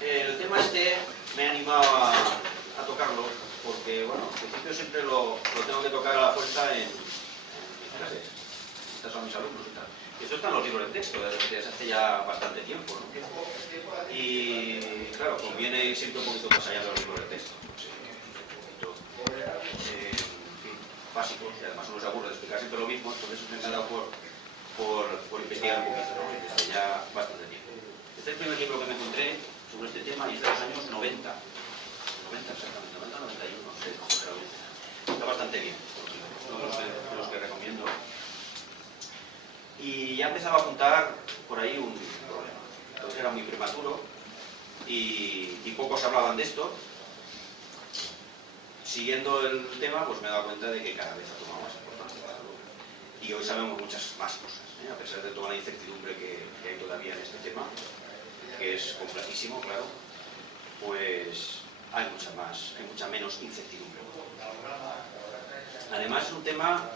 El tema este me he animado a tocarlo porque, bueno, al principio siempre lo tengo que tocar a la fuerza en mis clases. Estos son mis alumnos y tal. Y esto está en los libros de texto desde hace ya bastante tiempo, ¿no? Y, claro, conviene ir siempre un poquito más allá de los libros de texto. Sí, un poquito, en fin, básico, y además uno se aburre de explicar siempre lo mismo, entonces me he dado por investigar un poquito, ¿no? Desde ya bastante tiempo. Este es el primer libro que me encontré sobre este tema y es de los años 90. 90 exactamente, 90, 91, no sé, está bastante bien, uno de los que recomiendo. Y ya empezaba a apuntar por ahí un problema. Entonces era muy prematuro y pocos hablaban de esto. Siguiendo el tema, pues me he dado cuenta de que cada vez ha tomado más importancia. Y hoy sabemos muchas más cosas, ¿eh? A pesar de toda la incertidumbre que hay todavía en este tema, que es complejísimo, claro, pues hay mucha menos incertidumbre. Además es un tema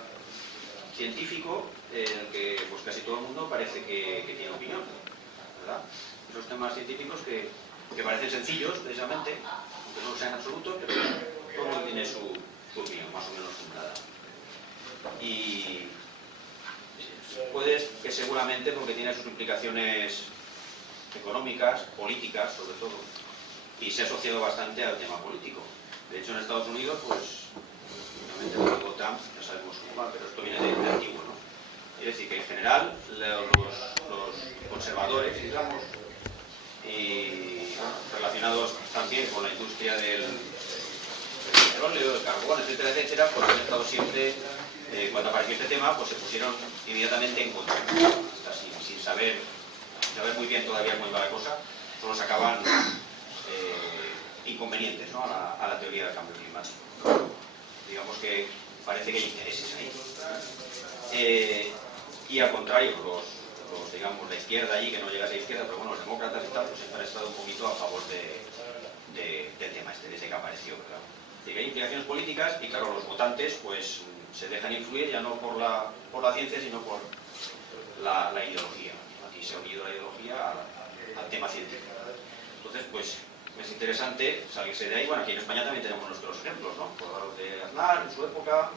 científico en el que pues casi todo el mundo parece que tiene opinión, ¿verdad? Esos temas científicos que parecen sencillos, precisamente, aunque no lo sean en absoluto, pero todo el mundo tiene su opinión, más o menos fundada. Y puede que seguramente porque tiene sus implicaciones económicas, políticas sobre todo, y se ha asociado bastante al tema político. De hecho en Estados Unidos, pues, obviamente luego Trump, ya sabemos cómo va, pero esto viene de antiguo, ¿no? Es decir, que en general los conservadores, digamos, y bueno, relacionados también con la industria del petróleo, del carbón, etcétera, etcétera, pues han estado siempre, cuando apareció este tema, pues se pusieron inmediatamente en contra, hasta sin saber muy bien todavía cómo iba la cosa, solo sacaban inconvenientes, ¿no? a la teoría del cambio climático. Digamos que parece que hay intereses ahí. Y al contrario, digamos, la izquierda allí, que no llega a ser izquierda, pero bueno, los demócratas y tal, pues siempre han estado un poquito a favor del tema este, desde que apareció, ¿verdad? Así que hay implicaciones políticas y claro, los votantes pues se dejan influir ya no por la ciencia, sino por la ideología. Aquí se ha unido la ideología al tema científico. Entonces, pues es interesante salirse de ahí. Bueno, aquí en España también tenemos nuestros ejemplos, ¿no? Por los de Aznar en su época,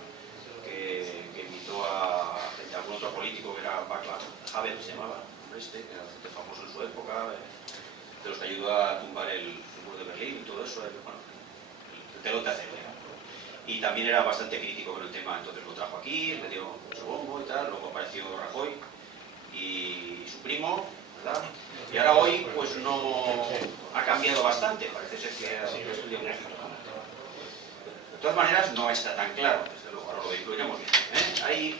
que invitó a algún otro político que era Václav Havel, se llamaba, que era bastante famoso en su época, de los que ayudó a tumbar el muro de Berlín y todo eso, bueno, el telón de acero. Y también era bastante crítico con el tema, entonces lo trajo aquí, le dio mucho bombo y tal, luego apareció Rajoy y su primo, ¿verdad? Y ahora hoy, pues no ha cambiado bastante, parece ser que ha estudiado un poquito. De todas maneras, no está tan claro, desde luego, ahora lo incluiremos bien.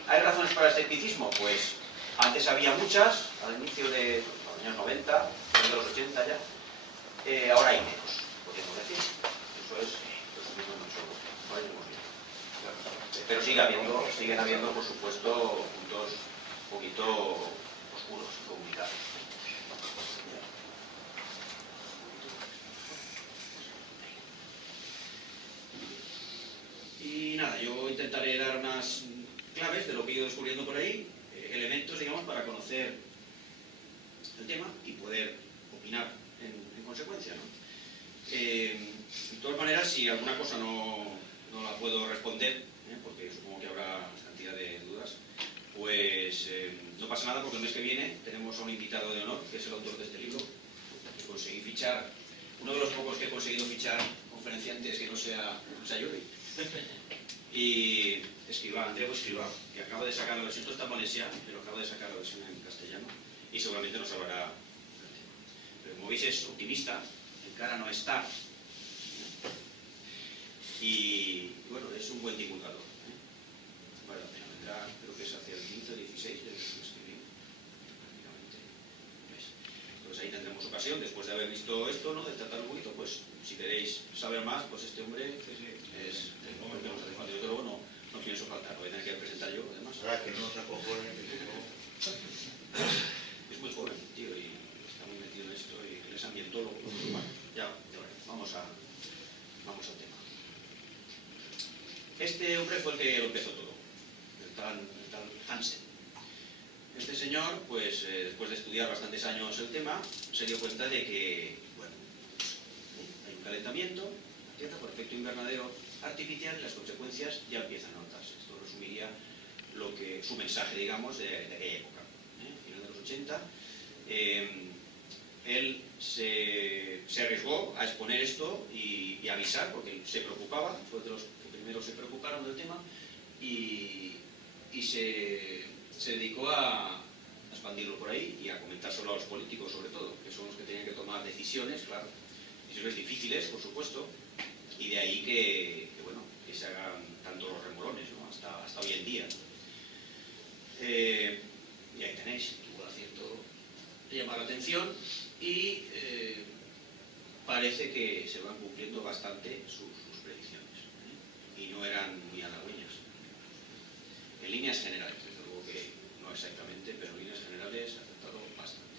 ¿Hay razones para el escepticismo? Pues antes había muchas, al inicio de los años 90, de los 80 ya, ahora hay menos, podríamos decir. Eso es, resumiendo mucho, no hay bien. Pero siguen habiendo, por supuesto, puntos un poquito oscuros, complicados. Y nada, yo intentaré dar unas claves de lo que he ido descubriendo por ahí, elementos, digamos, para conocer el tema y poder opinar en consecuencia, ¿no? De todas maneras, si alguna cosa no la puedo responder, porque supongo que habrá cantidad de dudas, pues no pasa nada, porque el mes que viene tenemos a un invitado de honor, que es el autor de este libro, que conseguí fichar, uno de los pocos que he conseguido fichar conferenciantes que no sea Yuri. Y Andreu Escrivá, que acaba de sacar la versión, esto está en valenciano, pero acaba de sacar la versión en castellano, y seguramente nos hablará. Pero como veis es optimista, encara no estar, y bueno, es un buen divulgador. Vale la pena, vendrá, creo que es hacia el 15 o 16 del que escribí, prácticamente. Entonces ahí tendremos ocasión, después de haber visto esto, ¿no? De tratar un poquito, pues si queréis saber más, pues este hombre es el hombre que nos hace falta. Yo luego no pienso faltar, lo voy a tener que presentar yo, además. Ahora que no se acojone, es muy joven, tío, y está muy metido en esto, y él es ambientólogo. Bueno, ya vamos al tema. Este hombre fue el que lo empezó todo, el tal Hansen. Este señor, pues después de estudiar bastantes años el tema, se dio cuenta de que, bueno, hay un calentamiento, la Tierra por efecto invernadero artificial, y las consecuencias ya empiezan a notarse. Esto resumiría su mensaje, digamos, de aquella época. A final de los 80, él se arriesgó a exponer esto y avisar, porque se preocupaba, fue de los que primero se preocuparon del tema, y se dedicó a expandirlo por ahí y a comentárselo a los políticos, sobre todo, que son los que tenían que tomar decisiones, claro, decisiones difíciles, por supuesto, y de ahí que se hagan tanto los remolones, ¿no? hasta hoy en día. Y ahí tenéis, tuvo acierto de llamar la atención y parece que se van cumpliendo bastante sus predicciones, y no eran muy halagüeñas. En líneas generales, desde luego que no exactamente, pero en líneas generales ha acertado bastante.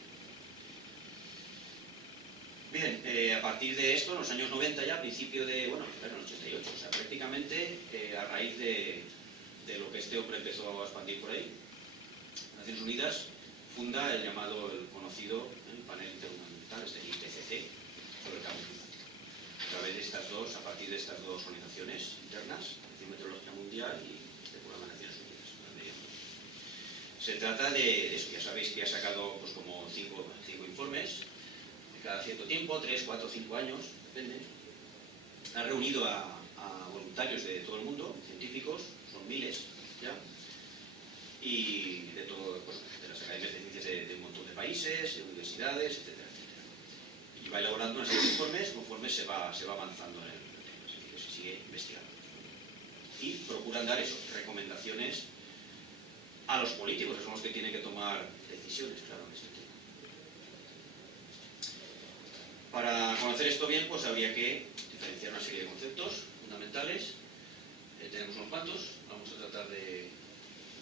Bien, a partir de esto, en los años 90 ya, a principio de, bueno, en el 88, o sea, prácticamente a raíz de lo que este hombre empezó a expandir por ahí, Naciones Unidas funda el conocido panel intergubernamental, IPCC, sobre el cambio climático. A partir de estas dos organizaciones internas, la Agencia Meteorológica Mundial y este programa de Naciones Unidas, el medio ambiente. Se trata de eso, ya sabéis que ha sacado pues como cinco informes, cada cierto tiempo, 3, 4, 5 años, depende. Ha reunido a voluntarios de todo el mundo, científicos, son miles ya, y de las academias de ciencias de un montón de países, de universidades, etcétera, etcétera. Y va elaborando una serie de informes, conforme se va avanzando en el tema, así que se sigue investigando. Y procuran dar recomendaciones a los políticos, que son los que tienen que tomar decisiones, claro, en este tema. Para conocer esto bien, pues habría que diferenciar una serie de conceptos fundamentales. Tenemos unos cuantos, vamos a tratar de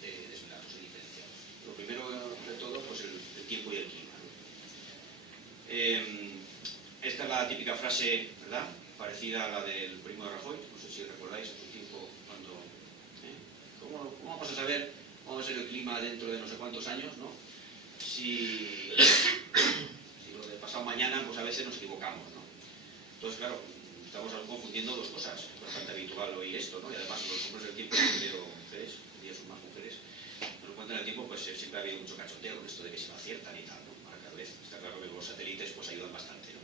desvelarlos y diferenciarlos. Lo primero de todo, pues el tiempo y el clima, ¿no? Esta es la típica frase, ¿verdad?, parecida a la del primo de Rajoy, no sé si recordáis hace un tiempo cuando... ¿Cómo vamos a saber cómo va a ser el clima dentro de no sé cuántos años, ¿no? Si lo de pasado mañana, pues a veces nos equivocamos, ¿no? Entonces, claro, estamos confundiendo dos cosas. Es bastante habitual oír esto, ¿no? Y además los hombres del tiempo, o mujeres, hoy día son más mujeres, nos cuentan el tiempo, pues siempre ha habido mucho cachondeo con esto de que se lo aciertan y tal, ¿no? Ahora cada vez está claro que los satélites pues ayudan bastante, ¿no?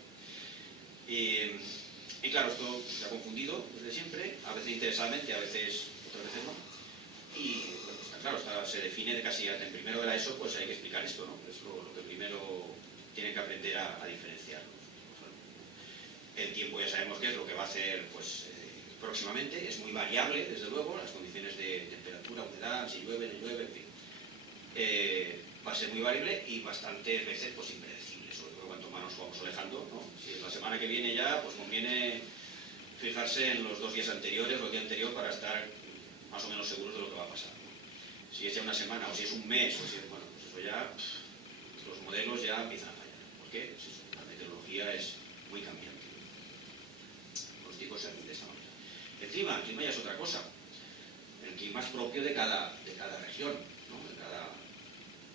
Y claro, esto se ha confundido desde siempre, a veces interesadamente, a veces, otras veces no. Y bueno, está claro, se define de casi en primero de la ESO, pues hay que explicar esto, ¿no? Es lo que primero tienen que aprender a diferenciar. El tiempo ya sabemos qué es lo que va a hacer pues, próximamente, es muy variable, desde luego, las condiciones de temperatura, humedad, si llueve, no llueve, en fin. Va a ser muy variable y bastantes veces pues, impredecible, sobre todo cuanto más nos vamos alejando, ¿no? Si la semana que viene ya, pues conviene fijarse en los 2 días anteriores o el día anterior para estar más o menos seguros de lo que va a pasar, ¿no? Si es ya una semana o si es un mes, o si es, bueno, pues eso ya, los modelos ya empiezan a fallar. ¿Por qué? Pues eso, la meteorología es muy cambiante. Los tipos se hacen de esta manera. El clima ya es otra cosa. El clima es propio de cada región, ¿no? De cada,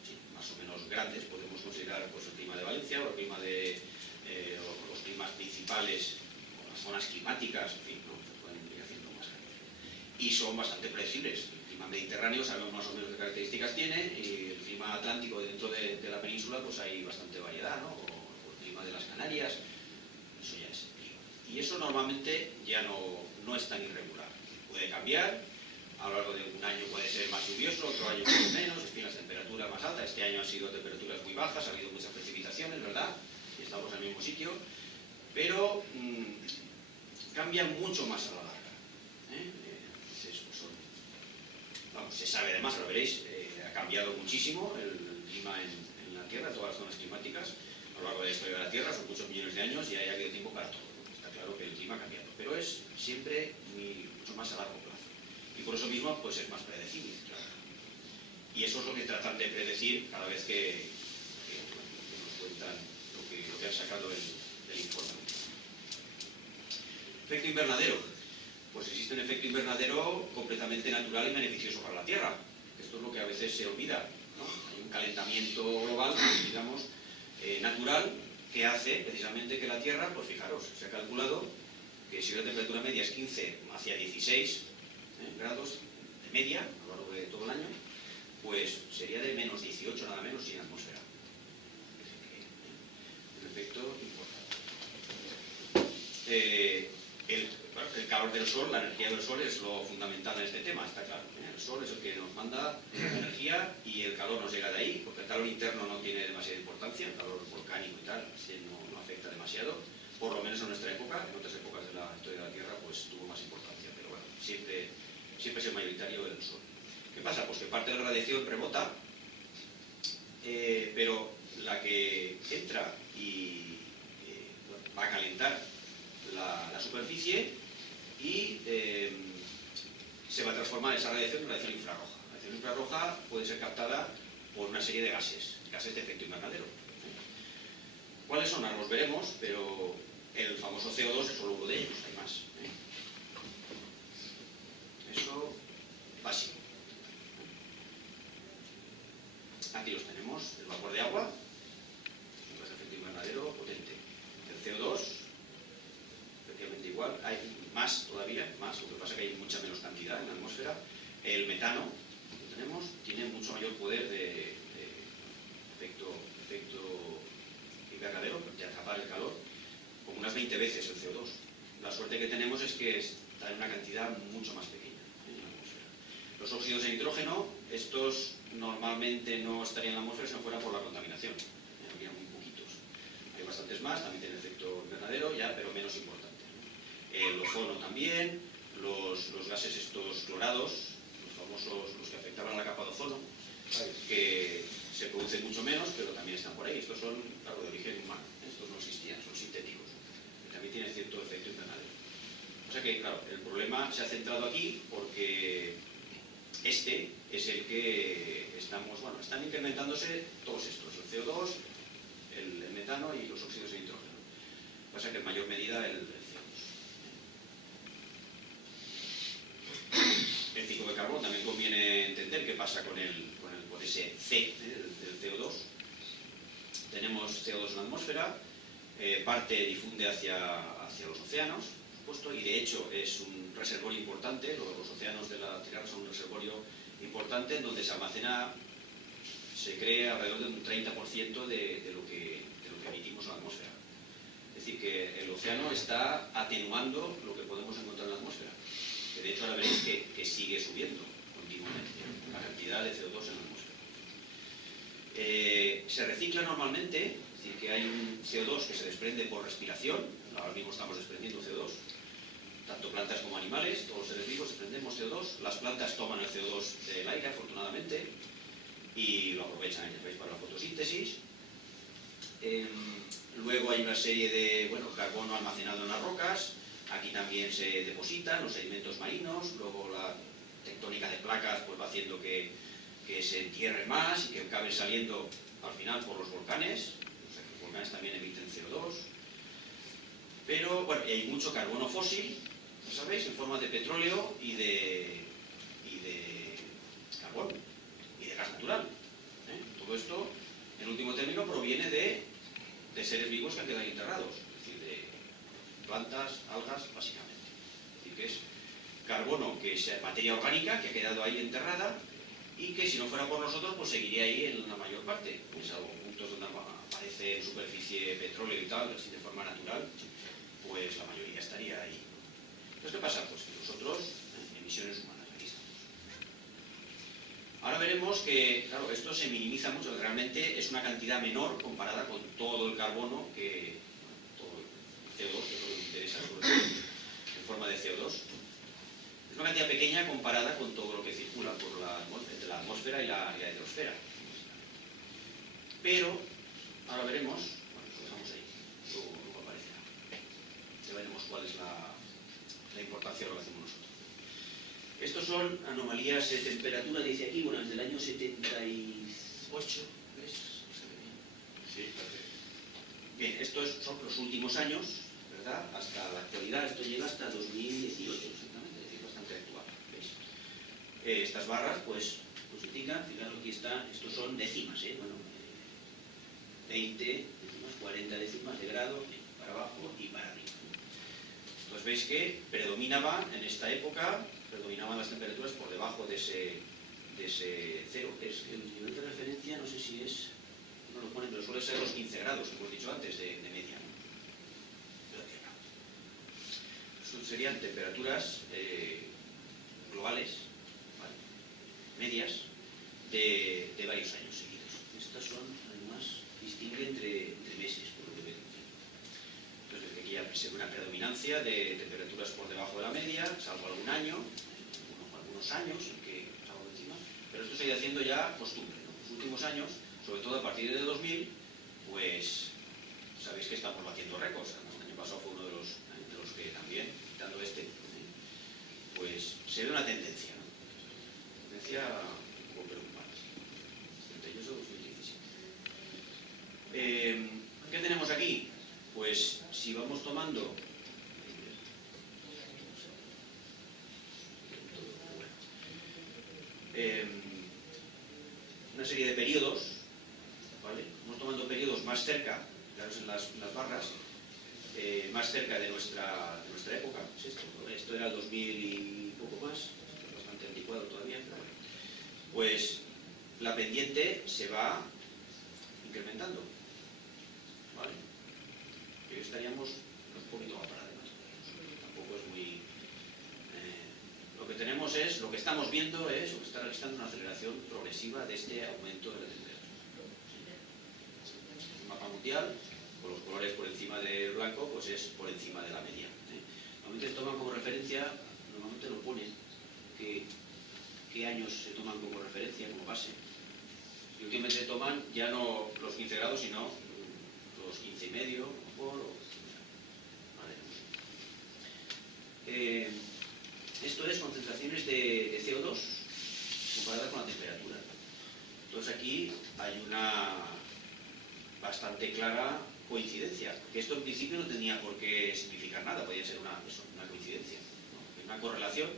sí, más o menos grandes, podemos considerar pues, el clima de Valencia o el clima de los climas principales, o las zonas climáticas, en fin, ¿no? Se pueden ir haciendo más grandes. Y son bastante predecibles. El clima mediterráneo sabemos más o menos qué características tiene, y el clima atlántico dentro de la península pues hay bastante variedad, ¿no? O el clima de las Canarias, eso ya es clima. Y eso normalmente ya no es tan irregular. Puede cambiar, a lo largo de un año puede ser más lluvioso, otro año un poco menos, en fin, las temperaturas más altas. Este año han sido temperaturas muy bajas, ha habido muchas precipitaciones, ¿verdad? Y estamos en el mismo sitio, pero cambian mucho más a la larga. Entonces, pues, vamos, se sabe además, lo veréis, ha cambiado muchísimo el clima en la Tierra, todas las zonas climáticas, a lo largo de la historia de la Tierra, son muchos millones de años y ha habido tiempo para todo, ¿no? Está claro que el clima ha cambiado, pero es siempre mucho más a largo plazo. Y por eso mismo pues es más predecible, claro. Y eso es lo que tratan de predecir cada vez que nos cuentan lo que han sacado del informe. Efecto invernadero. Pues existe un efecto invernadero completamente natural y beneficioso para la Tierra. Esto es lo que a veces se olvida, ¿no? Hay un calentamiento global, digamos, natural, que hace precisamente que la Tierra, pues fijaros, se ha calculado que si la temperatura media es 15 hacia 16 grados de media a lo largo de todo el año, pues sería de menos 18 nada menos sin atmósfera. Un efecto importante. El calor del Sol, la energía del Sol es lo fundamental en este tema, está claro. El Sol es el que nos manda energía y el calor nos llega de ahí, porque el calor interno no tiene demasiada importancia, el calor volcánico y tal, no afecta demasiado, por lo menos en nuestra época. En otras épocas de la historia de la Tierra pues tuvo más importancia, pero bueno, siempre es el mayoritario el Sol. ¿Qué pasa? Pues que parte de la radiación rebota, pero la que entra y va a calentar la superficie y se va a transformar esa radiación en radiación infrarroja. La radiación infrarroja puede ser captada por una serie de gases de efecto invernadero. ¿Cuáles son? Ahora los veremos, pero el famoso CO2 es solo uno de ellos, hay más. Eso básico. Aquí los tenemos, el vapor de agua, un gas de efecto invernadero potente. El CO2, efectivamente igual, hay más todavía, más, lo que pasa es que hay mucha menos cantidad en la atmósfera. El metano, que tenemos, tiene mucho mayor poder de efecto invernadero, de atrapar el calor, como unas 20 veces el CO2. La suerte que tenemos es que está en una cantidad mucho más pequeña en la atmósfera. Los óxidos de nitrógeno, estos normalmente no estarían en la atmósfera si no fuera por la contaminación. Habría muy poquitos. Hay bastantes más, también tienen efecto invernadero, ya, pero menos importante. El ozono también, los gases estos clorados, los famosos, los que afectaban a la capa de ozono, que se producen mucho menos, pero también están por ahí. Estos son, claro, de origen humano. Estos no existían, son sintéticos. Y también tienen cierto efecto invernadero. O sea que, claro, el problema se ha centrado aquí porque este es el que están incrementándose todos estos, el CO2, el metano y los óxidos de nitrógeno. Pasa que en mayor medida el CO2. El ciclo de carbono también conviene entender qué pasa con ese C del CO2. Tenemos CO2 en la atmósfera, parte difunde hacia los océanos, por supuesto, y de hecho es un reservorio importante. Los océanos de la Tierra son un reservorio importante en donde se almacena, se crea alrededor de un 30% de lo que emitimos a la atmósfera. Es decir, que el océano está atenuando lo que podemos encontrar en la atmósfera. Que de hecho ahora veréis que sigue subiendo continuamente la cantidad de CO2 en la atmósfera. Se recicla normalmente, es decir, que hay un CO2 que se desprende por respiración. Ahora mismo estamos desprendiendo CO2, tanto plantas como animales, todos los seres vivos desprendemos CO2. Las plantas toman el CO2 del aire, afortunadamente, y lo aprovechan, ya veis, para la fotosíntesis. Luego hay una serie de carbono almacenado en las rocas. Aquí también se depositan los sedimentos marinos. Luego la tectónica de placas pues va haciendo que se entierren más y que acaben saliendo al final por los volcanes. O sea, que los volcanes también emiten CO2. Pero bueno, y hay mucho carbono fósil, ¿sabéis? En forma de petróleo y de carbón y de gas natural. Todo esto, en último término, proviene de seres vivos que han quedado enterrados, es decir, de plantas, algas, básicamente. Es decir, que es carbono, que es materia orgánica que ha quedado ahí enterrada y que si no fuera por nosotros, pues seguiría ahí en la mayor parte. Salvo puntos donde aparece en superficie petróleo y tal, así de forma natural, pues la mayoría estaría ahí. Entonces, ¿qué pasa? Pues que nosotros, emisiones humanas, aquí estamos. Ahora veremos que, claro, esto se minimiza mucho, realmente es una cantidad menor comparada con todo el carbono todo el CO2, que es lo que nos interesa, en forma de CO2. Es una cantidad pequeña comparada con todo lo que circula por entre la atmósfera y la hidrosfera. Pero, ahora veremos, lo dejamos ahí, luego aparecerá. Ya veremos cuál es la importancia de lo que hacemos nosotros. Estos son anomalías de temperatura, dice aquí, desde el año 78, ¿ves? Sí, bien, estos son los últimos años, ¿verdad? Hasta la actualidad, esto llega hasta 2018, exactamente, es decir, bastante actual, ¿veis? Estas barras, pues, Esto se indica, fijaros aquí está, estos son décimas, bueno, 20 décimas, 40 décimas de grado, para abajo y para arriba. Entonces veis que predominaban en esta época, predominaban las temperaturas por debajo de ese cero. Es el nivel de referencia, no sé si es, no lo ponen, pero suele ser los 15 grados, que hemos dicho antes, de media, ¿no? De la Tierra. Eso serían temperaturas globales, ¿vale? Medias, de varios años seguidos. Estas son, además, distingue entre meses, por lo que veo. Entonces, aquí ya se ve una predominancia de temperaturas por debajo de la media, salvo algún año, algunos años en que algo encima, pero esto se ha ido haciendo ya costumbre, ¿no? Los últimos años, sobre todo a partir de 2000, pues sabéis que estamos batiendo récords. Además, el año pasado fue uno de los que también, quitando pues se ve una tendencia, ¿no? Tendencia un poco preocupante. Entre ellos 2017. ¿Qué tenemos aquí? Pues si vamos tomando una serie de periodos, ¿vale? Vamos tomando periodos más cerca, claro, en las barras, más cerca de nuestra época. ¿Es esto? Esto era el 2000 y poco más, bastante anticuado todavía, pero bueno. Pues la pendiente se va incrementando, ¿vale? Que estaríamos un poquito más para además. Tampoco es muy... lo que tenemos es, lo que estamos viendo es, o que está registrando una aceleración progresiva de este aumento de la temperatura. El mapa mundial, con los colores por encima del blanco, pues es por encima de la media. Normalmente se toman como referencia, normalmente lo ponen, qué años se toman como referencia, como base. Y últimamente toman ya no los 15 grados, sino los 15 y medio, vale. Esto es concentraciones de CO2 comparadas con la temperatura. Entonces aquí hay una bastante clara coincidencia, que esto en principio no tenía por qué significar nada, podría ser una coincidencia, ¿no? Una correlación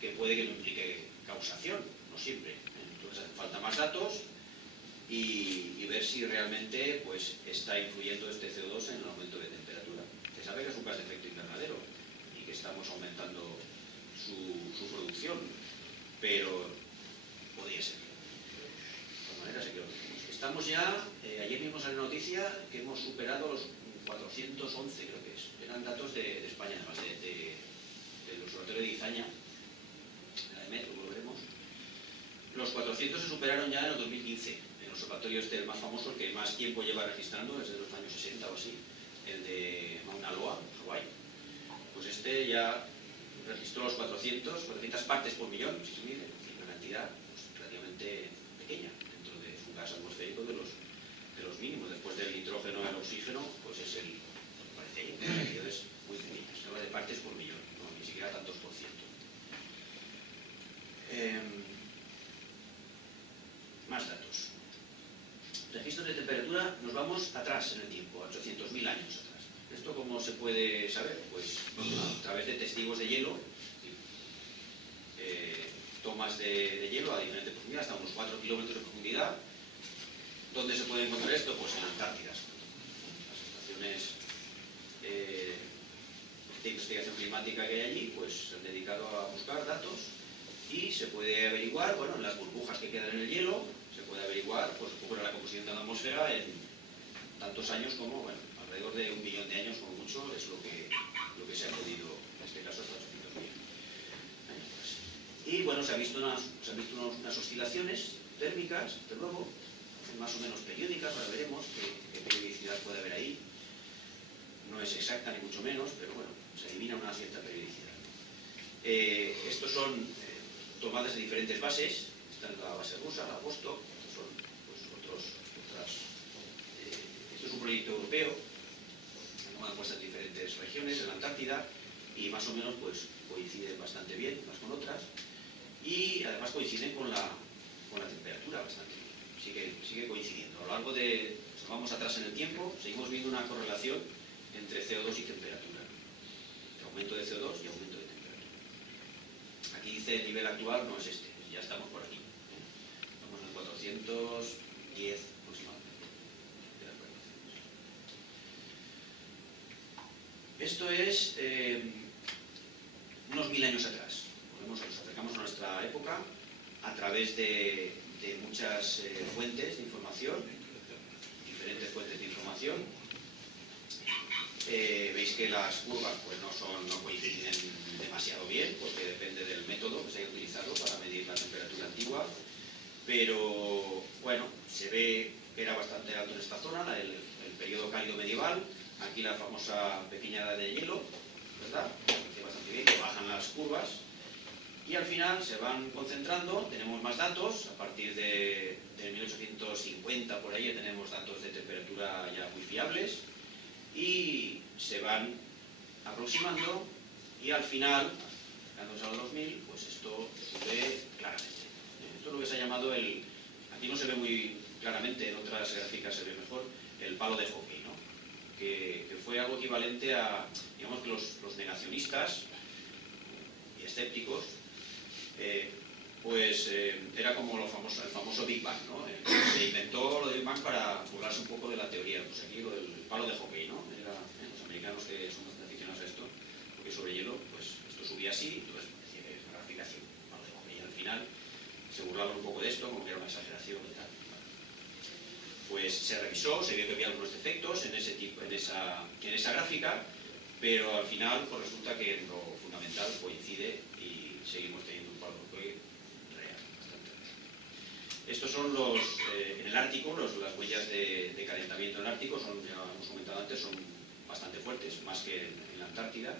que puede que no implique causación, no siempre. Entonces hace falta más datos y ver si realmente pues, está influyendo este CO2 en el aumento de temperatura. Se sabe que es un gas de efecto invernadero y que estamos aumentando su producción, pero podría ser. De todas maneras, aquí lo tenemos. Estamos ya, ayer vimos en la noticia que hemos superado los 411, creo que es. Eran datos de España, además del observatorio de Izaña, de la EMET, como lo veremos. Los 400 se superaron ya en el 2015. El observatorio este, el más famoso, el que más tiempo lleva registrando, desde los años 60 o así, el de Mauna Loa, Hawái. Pues este ya registró los 400 partes por millón, si se mide, una cantidad pues, relativamente pequeña dentro de un gas atmosférico de los mínimos. Después del nitrógeno y el oxígeno, pues es parece ahí, cantidades muy pequeñas. Se habla de partes por millón, no, ni siquiera tantos por ciento. Más datos. Registros de temperatura, nos vamos atrás en el tiempo, a 800.000 años atrás. ¿Esto cómo se puede saber? Pues a través de testigos de hielo, tomas de hielo a diferentes profundidades, hasta unos 4 kilómetros de profundidad. ¿Dónde se puede encontrar esto? Pues en la Antártida. Las estaciones de investigación climática que hay allí, pues se han dedicado a buscar datos y se puede averiguar, bueno, en las burbujas que quedan en el hielo, se puede averiguar, pues, un poco la composición de la atmósfera en tantos años como, bueno, alrededor de 1 millón de años como mucho es lo que se ha podido, en este caso hasta 800.000 años. Y bueno, se han visto unas oscilaciones térmicas, de luego, más o menos periódicas, ahora veremos qué periodicidad puede haber ahí. No es exacta ni mucho menos, pero bueno, se adivina una cierta periodicidad. Estos son tomadas de diferentes bases. Esta es la base rusa, la Vostok. Estos son pues, esto es un proyecto europeo. Han tomado muestras de diferentes regiones en la Antártida y más o menos pues, coinciden bastante bien unas con otras y además coinciden con la temperatura bastante bien. Sigue coincidiendo. A lo largo de, si vamos atrás en el tiempo, seguimos viendo una correlación entre CO2 y temperatura. Aumento de CO2 y aumento de temperatura. Aquí dice el nivel actual, no es este, ya estamos por aquí. 410 aproximadamente de las variaciones. Esto es unos 1000 años atrás. Nos acercamos a nuestra época a través de muchas fuentes de información, diferentes fuentes de información. Veis que las curvas pues, no coinciden demasiado bien, porque depende del método que se haya utilizado para medir la temperatura antigua, pero bueno, se ve que era bastante alto en esta zona, el periodo cálido medieval. Aquí la famosa pequeña edad de hielo, ¿verdad? Que bastante bien, que bajan las curvas y al final se van concentrando. Tenemos más datos, a partir de 1850 por ahí ya tenemos datos de temperatura ya muy fiables y se van aproximando y al final, llegándose a los 2000, pues esto se ve claramente. Esto es lo que se ha llamado aquí no se ve muy claramente, en otras gráficas se ve mejor, el palo de hockey, ¿no? Que fue algo equivalente a, digamos que los negacionistas y escépticos, era como el famoso Big Bang, ¿no? Se inventó lo de Big Bang para burlarse un poco de la teoría. Pues aquí lo del palo de hockey, ¿no? Los americanos que son bastante aficionados a esto, porque sobre hielo, pues esto subía así, entonces decía que es una gráfica así, palo de hockey. Y al final se burlaban un poco de esto, como que era una exageración y tal. Pues se revisó, se vio que había algunos defectos en esa gráfica, pero al final pues resulta que en lo fundamental coincide y seguimos teniendo un palo de hockey real, bastante real. Estos son en el Ártico, las huellas de calentamiento en el Ártico, ya hemos comentado antes, son bastante fuertes, más que en la Antártida.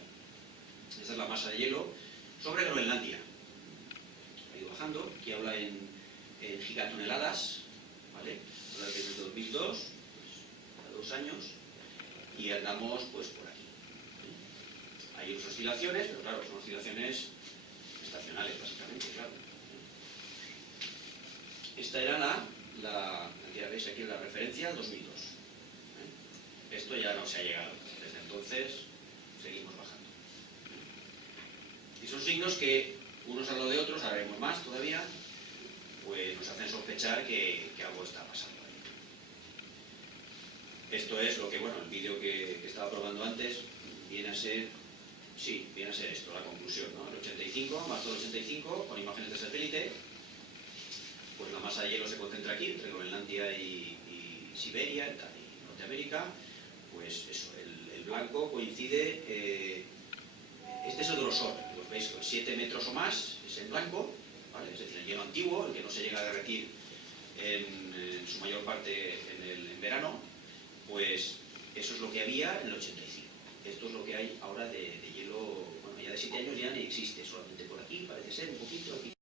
Esta es la masa de hielo sobre Groenlandia. Ha ido bajando, aquí habla en gigatoneladas, ¿vale? Habla desde el 2002, pues, a 2 años, y andamos pues por aquí. Hay oscilaciones, pero claro, son oscilaciones estacionales, básicamente, claro. Esta era ya veis aquí la referencia al 2002. Esto ya no se ha llegado. Desde entonces seguimos bajando. Y son signos que, unos a lo de otros, ahora veremos más todavía, pues nos hacen sospechar que algo está pasando ahí. Esto es lo que, bueno, el vídeo que estaba probando antes viene a ser esto, la conclusión, ¿no? El 85, marzo del 85, con imágenes de satélite, pues la masa de hielo se concentra aquí, entre Groenlandia y Siberia y Norteamérica. Pues eso, el blanco coincide, este es el grosor, pues veis, 7 metros o más es el blanco, ¿vale? Es decir, el hielo antiguo, el que no se llega a derretir en su mayor parte en verano, pues eso es lo que había en el 85. Esto es lo que hay ahora de hielo, bueno, ya de 7 años ya ni existe, solamente por aquí, parece ser, un poquito, aquí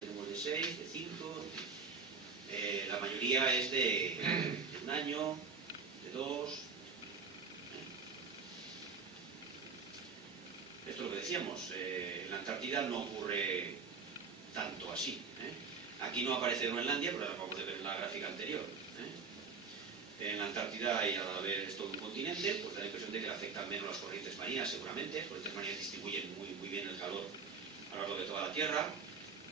tenemos de 6, de 5, la mayoría es de 1 año, de 2. Esto es lo que decíamos, en la Antártida no ocurre tanto así. Aquí no aparece Groenlandia, pero lo acabamos de ver en la gráfica anterior. En la Antártida, y al haber esto de un continente, pues da la impresión de que le afectan menos las corrientes marinas, seguramente. Las corrientes marinas distribuyen muy bien el calor a lo largo de toda la Tierra,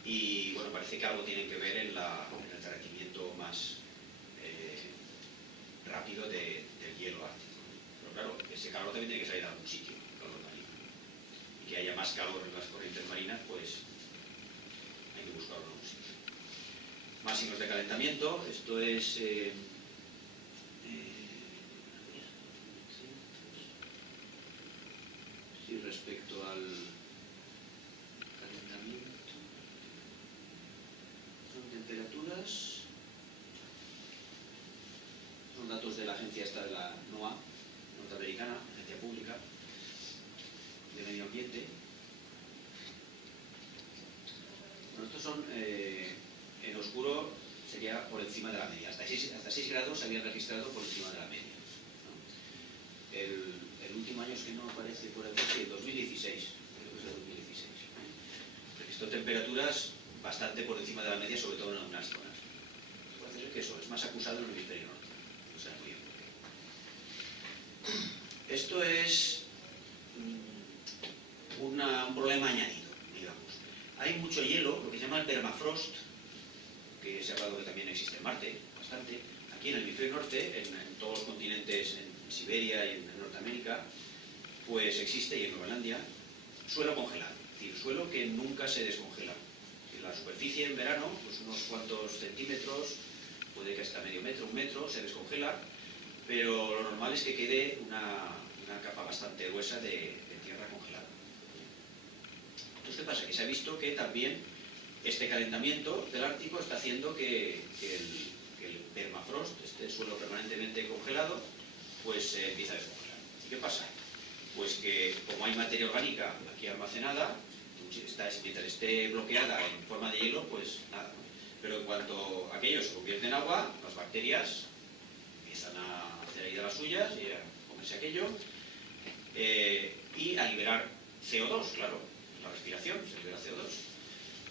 y bueno, parece que algo tienen que ver en el derretimiento más rápido del hielo ártico. Pero claro, ese calor también tiene que salir de algún sitio, calor marino. Y que haya más calor en las corrientes marinas, pues hay que buscarlo en algún sitio. Más signos de calentamiento, esto es... respecto al calentamiento, son temperaturas, son datos de la agencia esta de la NOAA, norteamericana, agencia pública de medio ambiente. Bueno, estos son, en oscuro sería por encima de la media, hasta 6 grados se habían registrado por encima de la media, ¿no? El último año es que no aparece por aquí, sí, 2016, creo que es el 2016. Registró temperaturas bastante por encima de la media, sobre todo en algunas zonas. Puede ser que eso es más acusado en el hemisferio norte, no sé muy bien por qué. Esto es un problema añadido, digamos. Hay mucho hielo, lo que se llama el permafrost, que se ha hablado que también existe en Marte, bastante. Aquí en el hemisferio norte, en todos los continentes, en Siberia y en Norteamérica, pues existe, y en Groenlandia, suelo congelado, es decir, suelo que nunca se descongela. La superficie en verano, pues unos cuantos centímetros, puede que hasta medio metro, 1 metro, se descongela, pero lo normal es que quede una capa bastante gruesa de tierra congelada. Entonces, ¿qué pasa? Que se ha visto que también este calentamiento del Ártico está haciendo que el permafrost, este suelo permanentemente congelado, pues se empieza a descongelar. ¿Y qué pasa? Pues que como hay materia orgánica aquí almacenada, mientras esté bloqueada en forma de hielo, pues nada, ¿no? Pero en cuanto aquello se convierte en agua, las bacterias empiezan a hacer ahí de las suyas y a comerse aquello y a liberar CO2, claro, en la respiración se libera CO2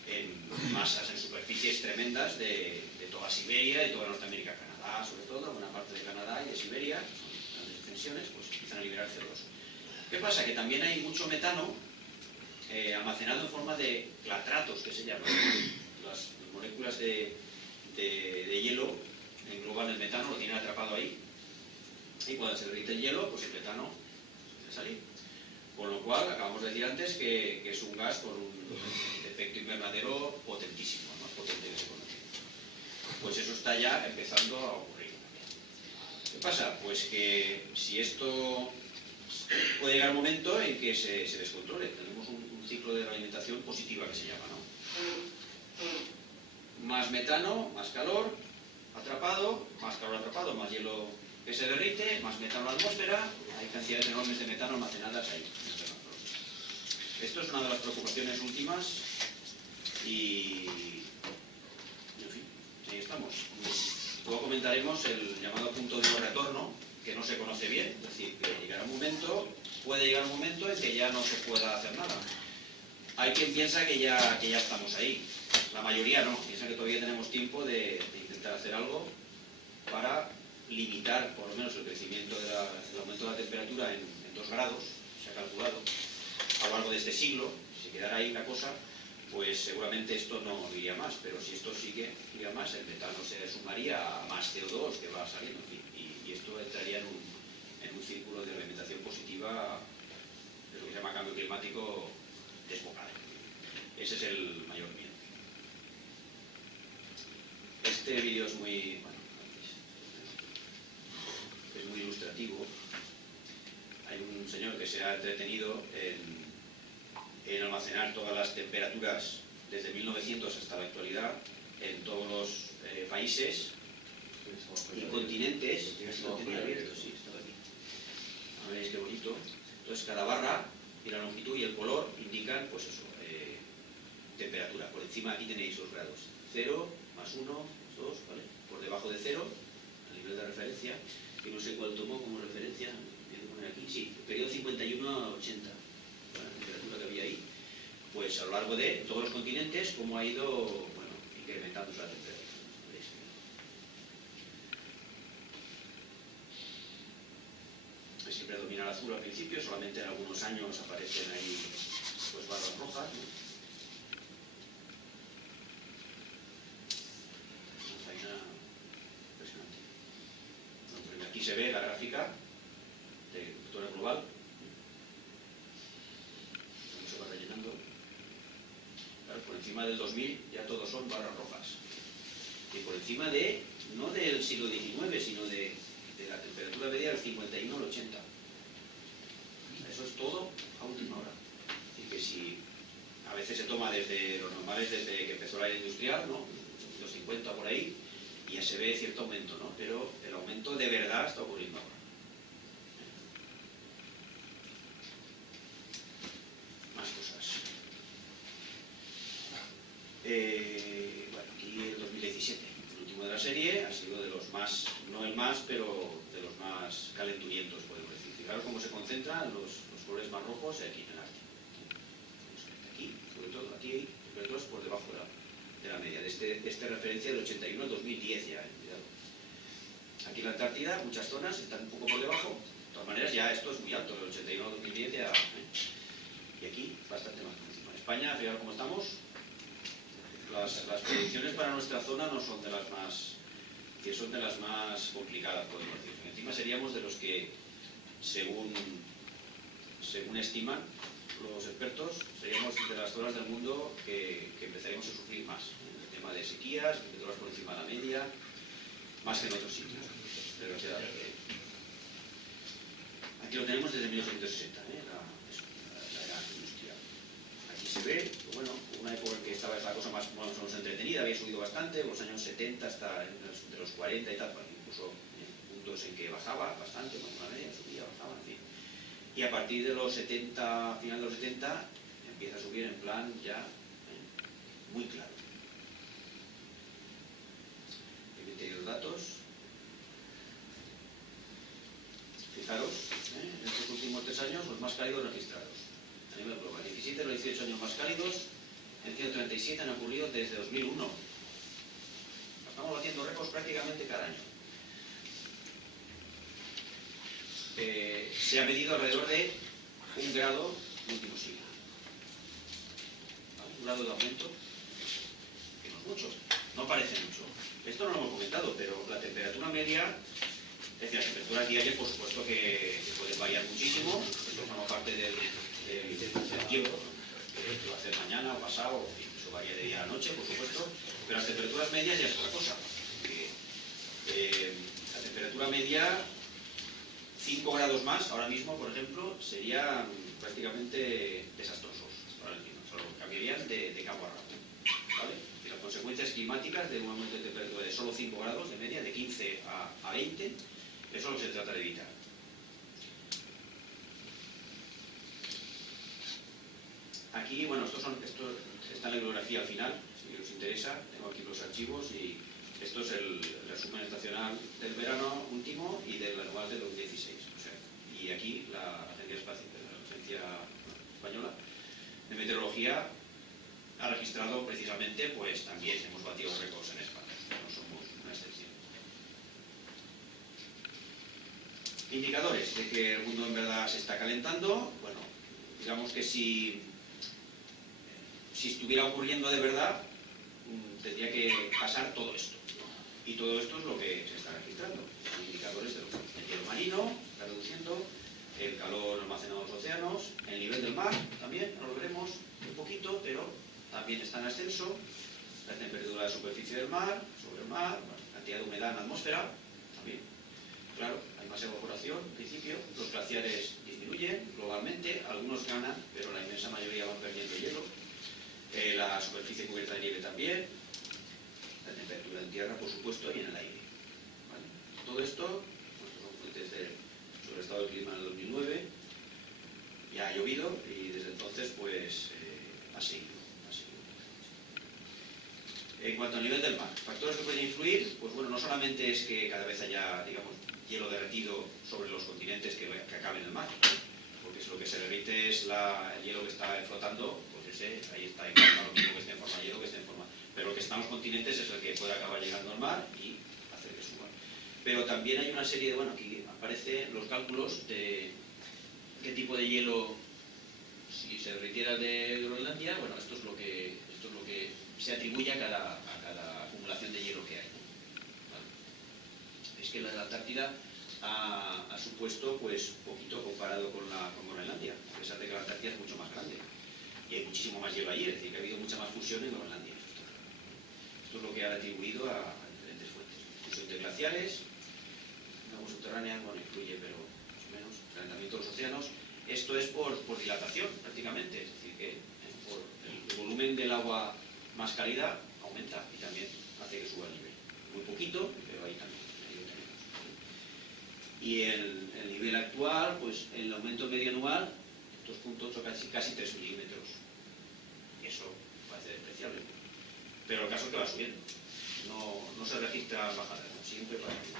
en masas, en superficies tremendas de toda Siberia, de toda Norteamérica, Canadá sobre todo, buena parte de Canadá y de Siberia, son grandes extensiones, pues empiezan a liberar CO2. ¿Qué pasa? Que también hay mucho metano almacenado en forma de clatratos, que se llaman. Las moléculas de hielo engloban el metano, lo tienen atrapado ahí, y cuando se derrite el hielo, pues el metano se sale. Con lo cual, acabamos de decir antes que es un gas con un efecto invernadero potentísimo, el más potente que se conoce. Pues eso está ya empezando a ocurrir. ¿Qué pasa? Pues que si esto puede llegar un momento en que se descontrole. Tenemos un ciclo de realimentación positiva que se llama, ¿no? Más metano, más calor atrapado, más calor atrapado, más hielo que se derrite, más metano en la atmósfera, hay cantidades enormes de metano almacenadas ahí. Esto es una de las preocupaciones últimas y en fin, ahí estamos. Luego comentaremos el llamado punto de no retorno, que no se conoce bien, es decir, que puede llegar un momento en que ya no se pueda hacer nada. Hay quien piensa que ya estamos ahí, la mayoría no, piensa que todavía tenemos tiempo de intentar hacer algo para limitar por lo menos el crecimiento del aumento de la temperatura en 2 grados, se ha calculado, a lo largo de este siglo. Si quedara ahí la cosa, pues seguramente esto no iría más, pero si esto sigue iría más, el metano se sumaría a más CO2 que va saliendo, en fin, y esto entraría en un círculo de alimentación positiva de lo que se llama cambio climático desbocado. Ese es el mayor miedo. Este vídeo es muy ilustrativo. Hay un señor que se ha entretenido en almacenar todas las temperaturas desde 1900 hasta la actualidad en todos los países y continentes. Lo tenía abierto, sí, estaba aquí. A ver, qué bonito. Entonces cada barra y la longitud y el color indican, pues eso, temperatura. Por encima aquí tenéis los grados. 0, más 1, más 2, ¿vale? Por debajo de 0, a nivel de referencia, que no sé cuál tomó como referencia, voy a poner aquí, sí, periodo 51 a 80, la temperatura que había ahí, pues a lo largo de todos los continentes, cómo ha ido, bueno, incrementándose la temperatura. ¿Veis? Siempre domina el azul al principio, solamente en algunos años aparecen ahí pues barras rojas, ¿no? Aquí se ve la gráfica de temperatura global, donde se va rellenando. Claro, por encima del 2000 ya todos son barras rojas. Y por encima no del siglo XIX, sino de la temperatura media del 51 al 80. Eso es todo a última hora. Es decir, que si a veces se toma desde los normales, desde que empezó la era industrial, ¿no? Los 50 por ahí, y ya se ve cierto aumento, ¿no? Pero el aumento de verdad está ocurriendo ahora. Más cosas. Bueno, aquí el 2017, el último de la serie, ha sido de los más, no el más, pero de los más calenturientos, podemos decir. Fijaros cómo se concentran los colores más rojos aquí en el Ártico. Aquí, sobre todo, aquí hay temperaturas por debajo de la media, de esta referencia del 81 al 2010 ya, cuidado. Aquí en la Antártida, muchas zonas están un poco por debajo, de todas maneras ya esto es muy alto, del 81 al 2010 ya, y aquí bastante más por encima. En España, fijaros cómo estamos, las predicciones para nuestra zona no son de las más, que son de las más complicadas, podemos decir. Encima seríamos de los que, según estiman los expertos, seríamos de las zonas del mundo que empezaríamos a sufrir más. El tema de sequías, temperaturas por encima de la media, más que en otros sitios, desgraciadamente. Aquí lo tenemos desde 1860, la era industrial. Aquí se ve, pues bueno, una época en que estaba esta cosa más o menos entretenida, había subido bastante, los años 70 hasta de los 40 y tal, incluso puntos en que bajaba bastante, más una media, subía, bajaba, en fin. Y a partir de los 70, final de los 70, empieza a subir en plan ya muy claro. Aquí tenéis los datos. Fijaros, en estos últimos 3 años, los más cálidos registrados a nivel global. 17 de los 18 años más cálidos, en 137 han ocurrido desde 2001. Estamos batiendo récords prácticamente cada año. Se ha medido alrededor de 1 grado en el último siglo. ¿Vale? 1 grado de aumento, que no es mucho, no parece mucho. Esto no lo hemos comentado, pero la temperatura media, es decir, las temperaturas diarias, por supuesto que pueden variar muchísimo. Esto forma parte del tiempo, que va a ser mañana o pasado, eso varía de día a noche, por supuesto, pero las temperaturas medias ya es otra cosa. La temperatura media, 5 grados más, ahora mismo, por ejemplo, serían prácticamente desastrosos. Solo cambiarían de cabo a rabo. ¿Vale? Y las consecuencias climáticas de un aumento de temperatura de solo 5 grados de media, de 15 a 20, eso es lo que se trata de evitar. Aquí, bueno, esto está en la bibliografía al final, si os interesa, tengo aquí los archivos y esto es el resumen estacional del verano último y del anual de 2016. O sea, y aquí la Agencia Española de Meteorología ha registrado precisamente, pues también hemos batido récords en España, no somos una excepción. Indicadores de que el mundo en verdad se está calentando. Bueno, digamos que si estuviera ocurriendo de verdad, tendría que pasar todo esto. Y todo esto es lo que se está registrando. Son indicadores del hielo marino, está reduciendo, el calor almacenado en los océanos, el nivel del mar también, ahora lo veremos un poquito, pero también está en ascenso, la temperatura de la superficie del mar, sobre el mar, cantidad de humedad en la atmósfera, también. Claro, hay más evaporación, en principio, los glaciares disminuyen globalmente, algunos ganan, pero la inmensa mayoría van perdiendo hielo. La superficie cubierta de nieve también, la temperatura en tierra, por supuesto, y en el aire. ¿Vale? Todo esto, son fuentes sobre el estado del clima en el 2009, ya ha llovido y desde entonces pues ha seguido. En cuanto al nivel del mar, factores que pueden influir, pues bueno, no solamente es que cada vez haya, digamos, hielo derretido sobre los continentes que acabe en el mar, porque si lo que se derrite es el hielo que está flotando, pues ahí está, lo mismo que esté en forma de hielo que esté en forma. Pero lo que está en los continentes es el que puede acabar llegando al mar y hacer que suba. Pero también hay una serie de, bueno, aquí aparecen los cálculos de qué tipo de hielo, si se derritiera de Groenlandia, bueno, esto es lo que se atribuye a cada acumulación de hielo que hay. ¿Vale? Es que la Antártida ha supuesto pues poquito comparado con Groenlandia, a pesar de que la Antártida es mucho más grande y hay muchísimo más hielo allí, es decir, que ha habido mucha más fusión en Groenlandia. Esto es lo que han atribuido a diferentes fuentes. Fusión de glaciares, agua subterránea, bueno, influye, pero más o menos, calentamiento de los océanos. Esto es por dilatación, prácticamente, es decir, que por el volumen del agua más cálida aumenta y también hace que suba el nivel. Muy poquito, pero ahí también. Y el nivel actual, pues el aumento medio anual, 2.8, casi 3 milímetros. Y eso parece despreciable. Pero el caso es que va subiendo. No se registra bajada, ¿no? Siempre va subiendo.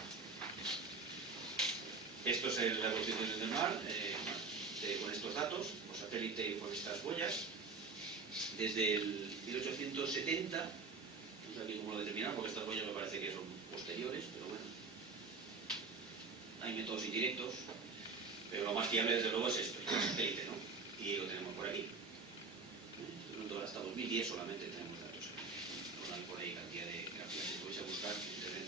Esto es la evolución del mar, con estos datos, por satélite y por estas huellas. Desde el 1870, no sé aquí cómo lo determinar, porque estas huellas me parece que son posteriores, pero bueno. Hay métodos indirectos, pero lo más fiable desde luego es esto, el satélite, ¿no? Y lo tenemos por aquí. Hasta 2010 solamente tenemos datos aquí. por ahí cantidad de gráficas que podéis a buscar en internet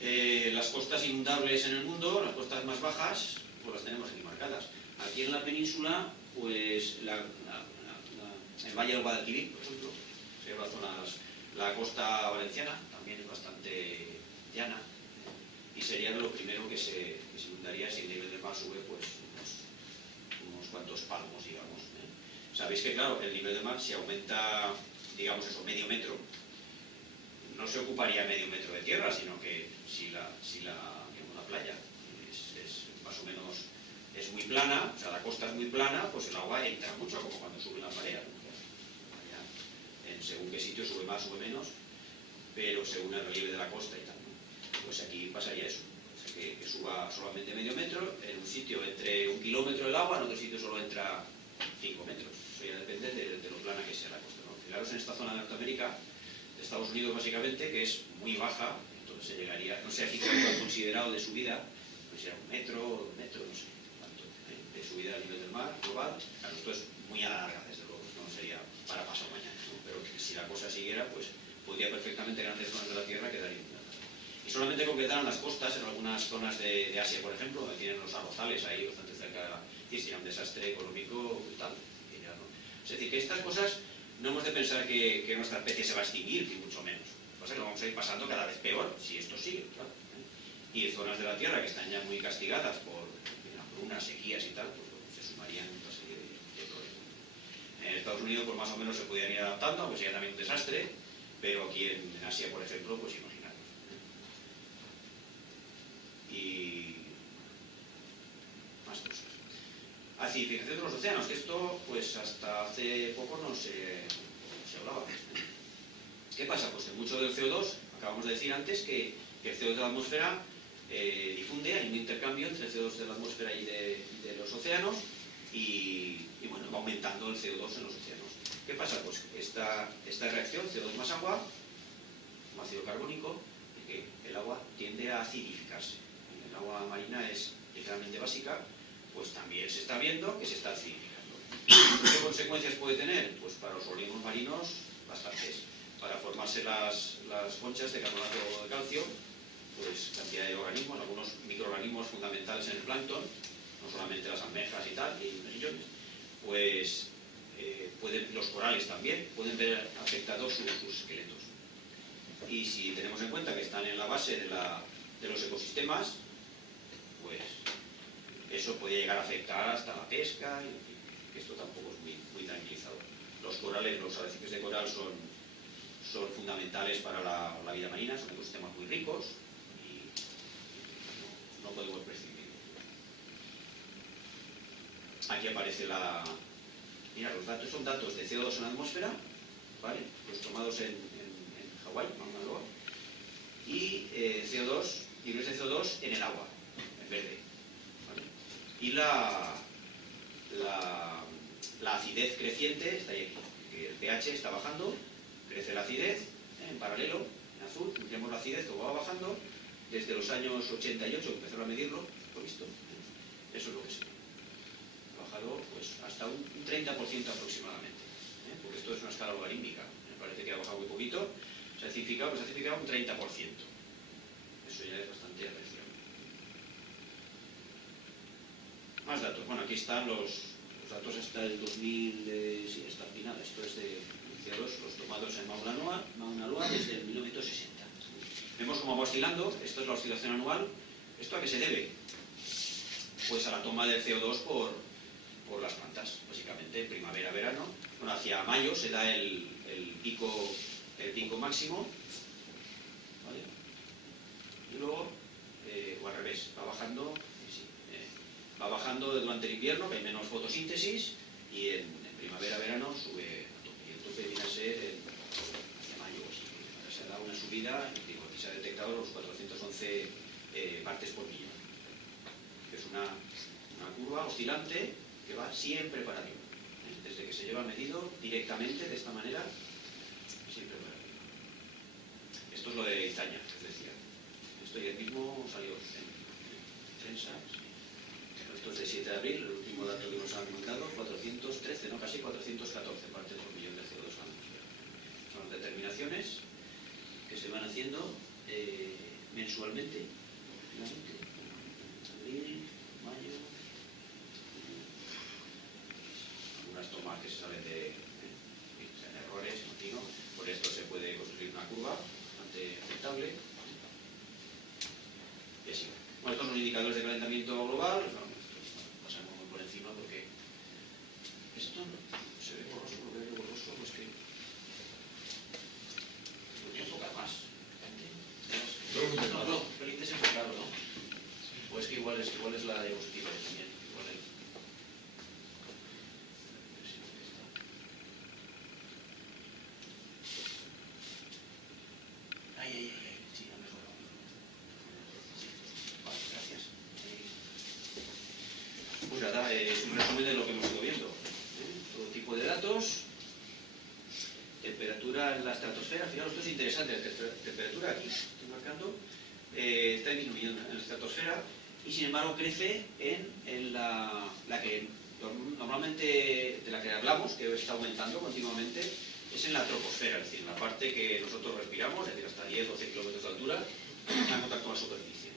ahí. Las costas inundables en el mundo, las costas más bajas, pues las tenemos aquí marcadas. Aquí en la península, pues el Valle del Guadalquivir, por ejemplo, sería la costa valenciana, también es bastante llana, y sería lo primero que se inundaría si el nivel del mar sube pues unos cuantos palmos, digamos. Sabéis que, claro, el nivel del mar, si aumenta, digamos eso, medio metro, no se ocuparía medio metro de tierra, sino que si la playa es más o menos es muy plana, o sea, la costa es muy plana, pues el agua entra mucho, como cuando sube la marea. Según qué sitio sube más, sube menos, pero según el relieve de la costa y tal, ¿no? Pues aquí pasaría eso, o sea, que suba solamente medio metro, en un sitio entre 1 kilómetro el agua, en otro sitio solo entra 5 metros. Eso ya depende de lo plana que sea la costa, ¿no? Fijaros en esta zona de Norteamérica, de Estados Unidos básicamente, que es muy baja, entonces se llegaría, no sé aquí cuánto han considerado de subida, pues era 1 metro, 2 metros, no sé cuánto, de subida al nivel del mar global. Claro, esto es muy a la larga, desde luego, no sería para pasado mañana, ¿no? Pero si la cosa siguiera, pues podría perfectamente grandes zonas de la Tierra quedar inundadas. Y solamente completaran las costas en algunas zonas de Asia, por ejemplo, donde tienen los arrozales ahí bastante cerca, y sería un desastre económico brutal. Es decir, que estas cosas no hemos de pensar que nuestra especie se va a extinguir, ni mucho menos. Lo que pasa es que lo vamos a ir pasando cada vez peor si esto sigue, claro. Y zonas de la Tierra que están ya muy castigadas por hambrunas, sequías y tal, pues se sumarían otra serie de problemas. En Estados Unidos pues más o menos se podían ir adaptando, aunque sería también un desastre, pero aquí en Asia, por ejemplo, pues imaginaros. Y más cosas. Acidificación de los océanos, que esto pues hasta hace poco no se hablaba. ¿Qué pasa? Pues que mucho del CO2, acabamos de decir antes que el CO2 de la atmósfera difunde, hay un intercambio entre el CO2 de la atmósfera y de los océanos, y bueno, va aumentando el CO2 en los océanos. ¿Qué pasa? Pues esta reacción, CO2 más agua, más ácido carbónico, es que el agua tiende a acidificarse. El agua marina es literalmente básica, pues también se está viendo que se está acidificando. ¿Qué consecuencias puede tener? Pues para los organismos marinos, bastantes. Para formarse las conchas de carbonato de calcio, pues cantidad de organismos, algunos microorganismos fundamentales en el plancton, no solamente las almejas y tal, y mejillones, pues los corales también pueden ver afectados sus esqueletos. Y si tenemos en cuenta que están en la base de los ecosistemas, pues eso podría llegar a afectar hasta la pesca, y en fin, que esto tampoco es muy tranquilizador. Los corales, los arrecifes de coral son fundamentales para la vida marina, son ecosistemas muy ricos y no podemos prescindir. Aquí aparece mira, los datos son datos de CO2 en la atmósfera, ¿vale? Los tomados en Hawái, Mauna Loa, y niveles de CO2 en el agua, en verde, ¿vale? Y la acidez creciente está ahí, que el pH está bajando, crece la acidez, en paralelo, en azul, tendríamos la acidez que va bajando desde los años 88, que empezaron a medirlo, lo visto, eso es lo que se ve. Ha bajado pues, hasta un 30% aproximadamente, porque esto es una escala logarítmica, me parece que ha bajado muy poquito, se ha acidificado un 30%. Eso ya es bastante apreciable. Más datos. Bueno, aquí están los datos hasta el 2000, sí, hasta el final. Esto es de iniciados, los tomados en Mauna Loa desde el 1960. Vemos cómo va oscilando. Esto es la oscilación anual. ¿Esto a qué se debe? Pues a la toma del CO2 por las plantas, básicamente, primavera-verano. Bueno, hacia mayo se da el pico máximo, ¿vale? Y luego, o al revés, va bajando, va bajando durante el invierno, que hay menos fotosíntesis, y en primavera-verano sube a tope. Y el tope viene a ser hacia mayo, así que ahora se ha dado una subida, y se ha detectado los 411 partes por millón, que es una curva oscilante que va siempre para arriba. Desde que se lleva medido directamente de esta manera, siempre para arriba. Esto es lo de Izaña, que os decía. Esto ayer mismo salió en prensa. Esto es de 7 de abril, el último dato que nos han mandado, 413, no, casi 414 partes por millón de CO2 en la atmósfera. Son determinaciones que se van haciendo mensualmente, abril, mayo, algunas tomas que se salen de errores, imagino. Por esto se puede construir una curva bastante aceptable. Y así. Bueno, estos son los indicadores de calentamiento global. Pasamos muy por encima porque esto se ve borroso, lo veo borroso, pues que podría enfocar más. No, pelín desenfocado, ¿no? O es que igual es la diapositiva también. Igual es. Ay, sí, ha mejorado. Sí. Vale, gracias. Pues nada, es un resumen de lo que hemos ido viendo. Todo tipo de datos. Temperatura en la estratosfera. Fijaros, esto es interesante. La temperatura aquí, estoy marcando, está disminuyendo en la estratosfera y sin embargo crece en la que normalmente de la que hablamos, que está aumentando continuamente, es en la troposfera, es decir, en la parte que nosotros respiramos, es decir, hasta 10 o 12 kilómetros de altura, en contacto con la superficie.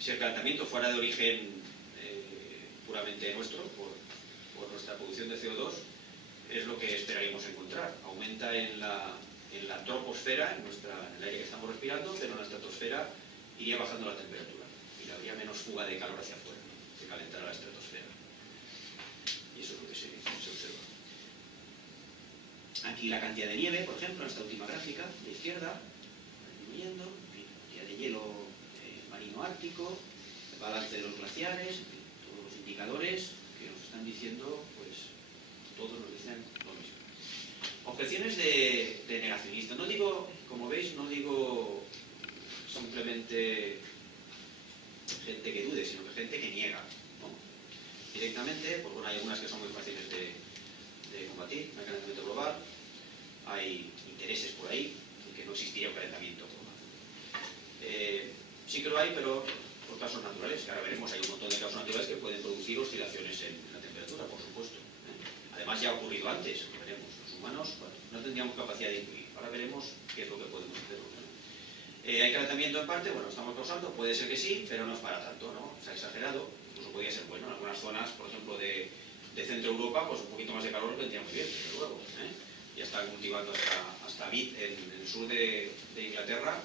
Si el calentamiento fuera de origen puramente nuestro, por nuestra producción de CO2, es lo que esperaríamos encontrar. Aumenta en la troposfera, en el aire que estamos respirando, pero en la estratosfera iría bajando la temperatura y habría menos fuga de calor hacia afuera, que calentara la estratosfera. Y eso es lo que se observa. Aquí la cantidad de nieve, por ejemplo, en esta última gráfica de izquierda, disminuyendo, cantidad de hielo marino ártico, el balance de los glaciares, en fin, todos los indicadores que nos están diciendo, pues todos nos dicen lo mismo. Objeciones de negacionista. No digo, como veis, no digo simplemente gente que dude, sino que gente que niega, ¿no? Directamente, pues bueno, hay algunas que son muy fáciles de combatir, el calentamiento global, hay intereses por ahí en que no existiría un calentamiento global. Sí que lo hay, pero por casos naturales, que ahora veremos, hay un montón de casos naturales que pueden producir oscilaciones en la temperatura, por supuesto. Además ya ha ocurrido antes, lo veremos. Los humanos, bueno, no tendríamos capacidad de influir. Ahora veremos qué es lo que podemos hacer. ¿Hay calentamiento en parte? Bueno, estamos causando, puede ser que sí, pero no es para tanto, ¿no? Se ha exagerado, incluso podría ser bueno. En algunas zonas, por ejemplo, de Centro Europa, pues un poquito más de calor vendría muy bien, desde luego. Ya están cultivando hasta vid en el sur de Inglaterra,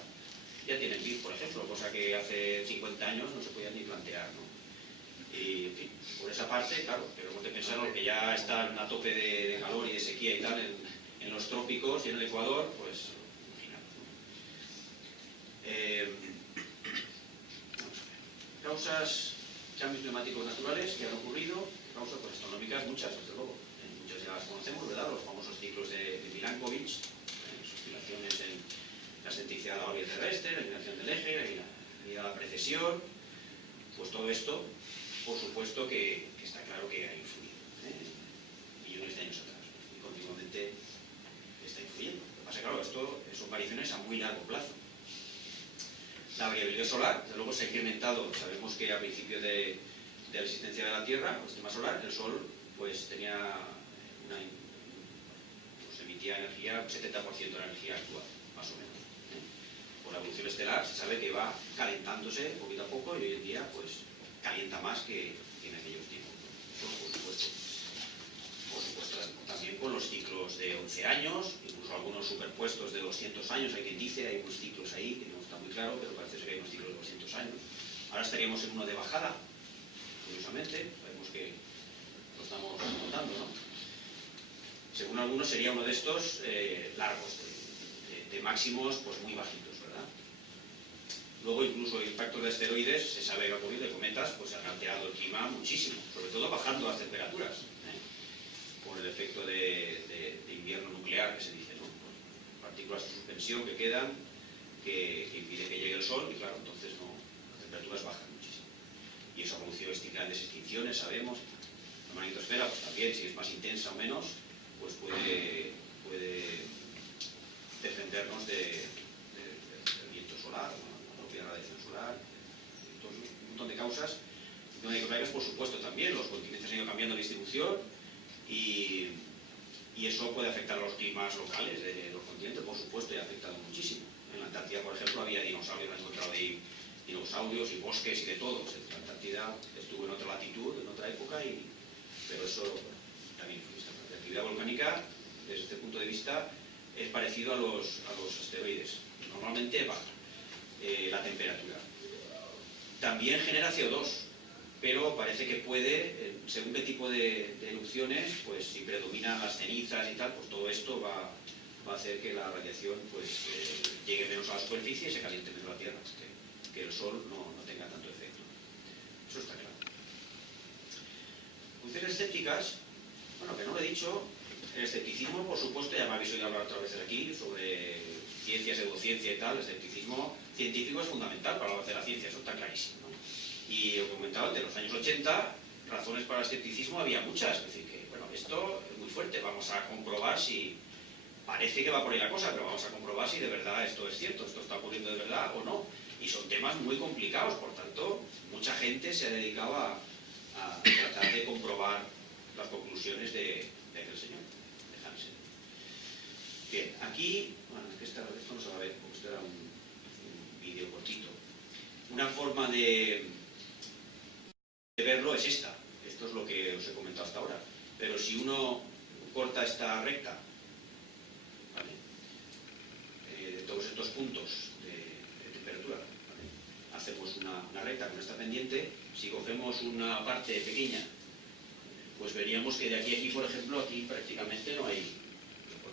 ya tienen vid, por ejemplo, cosa que hace 50 años no se podía ni plantear, ¿no? Y, en fin, por esa parte, claro, debemos de pensar que ya están a tope de calor y de sequía y tal en los trópicos y en el Ecuador, pues, imaginaos, ¿no? Causas, cambios climáticos naturales que han ocurrido, causas pues, astronómicas, muchas, desde luego. Muchas ya las conocemos, ¿verdad? Los famosos ciclos de Milankovitch, oscilaciones en la excentricidad de la órbita terrestre, la inclinación del eje, la medida de la precesión, pues todo esto, por supuesto que está claro que ha influido, millones de años atrás, y continuamente está influyendo. Lo que pasa es que, claro, esto son variaciones a muy largo plazo. La variabilidad solar, desde luego, se ha incrementado. Sabemos que a principio de la existencia de la Tierra, el sistema solar, el Sol pues emitía energía, 70% de la energía actual, más o menos. Por la evolución estelar se sabe que va calentándose poquito a poco y hoy en día pues calienta más que en aquellos tiempos. Eso, por supuesto, también con los ciclos de 11 años, incluso algunos superpuestos de 200 años, hay quien dice, hay unos ciclos ahí que no está muy claro, pero parece ser que hay unos ciclos de 200 años. Ahora estaríamos en uno de bajada, curiosamente, sabemos que lo estamos notando, ¿no? Según algunos sería uno de estos largos, de máximos pues muy bajitos, ¿verdad? Luego incluso impactos de asteroides, se sabe que ha ocurrido, de cometas, pues han alterado el clima muchísimo, sobre todo bajando las temperaturas, por el efecto de invierno nuclear que se dice, ¿no? Partículas de suspensión que quedan, que impide que llegue el sol y claro, entonces las temperaturas bajan muchísimo. Y eso ha producido grandes extinciones, sabemos. La magnetosfera, pues también, si es más intensa o menos, pues puede defendernos del viento solar, la propia radiación solar, entonces, un montón de causas. Por supuesto, también los continentes han ido cambiando de distribución y Y eso puede afectar a los climas locales de los continentes, por supuesto, y ha afectado muchísimo. En la Antártida, por ejemplo, había dinosaurios, han encontrado ahí dinosaurios y bosques y de todo. La Antártida estuvo en otra latitud, en otra época, pero eso también fue esta parte. La actividad volcánica, desde este punto de vista, es parecido a los asteroides. Normalmente baja la temperatura. También genera CO2, pero parece que puede, según qué tipo de erupciones, pues si predominan las cenizas y tal, pues todo esto va a hacer que la radiación pues, llegue menos a la superficie y se caliente menos la Tierra, que el Sol no tenga tanto efecto. Eso está claro. Funciones escépticas, bueno, que no lo he dicho, el escepticismo, por supuesto, ya me habéis oído hablar otras veces aquí sobre ciencia, pseudociencia y tal. El escepticismo científico es fundamental para hablar de la ciencia, eso está clarísimo, ¿no? Y lo que comentaba antes, en los años 80, razones para el escepticismo había muchas. Es decir, que bueno, esto es muy fuerte, vamos a comprobar si... Parece que va por ahí la cosa, pero vamos a comprobar si de verdad esto es cierto, esto está ocurriendo de verdad o no. Y son temas muy complicados, por tanto, mucha gente se ha dedicado a tratar de comprobar las conclusiones de aquel señor. Bien, aquí, bueno, esto no se va a ver, porque esto era un vídeo cortito. Una forma de verlo es esta. Esto es lo que os he comentado hasta ahora. Pero si uno corta esta recta, ¿vale? De todos estos puntos de temperatura, ¿vale? Hacemos una recta con esta pendiente. Si cogemos una parte pequeña, pues veríamos que de aquí a aquí, por ejemplo, aquí prácticamente no hay...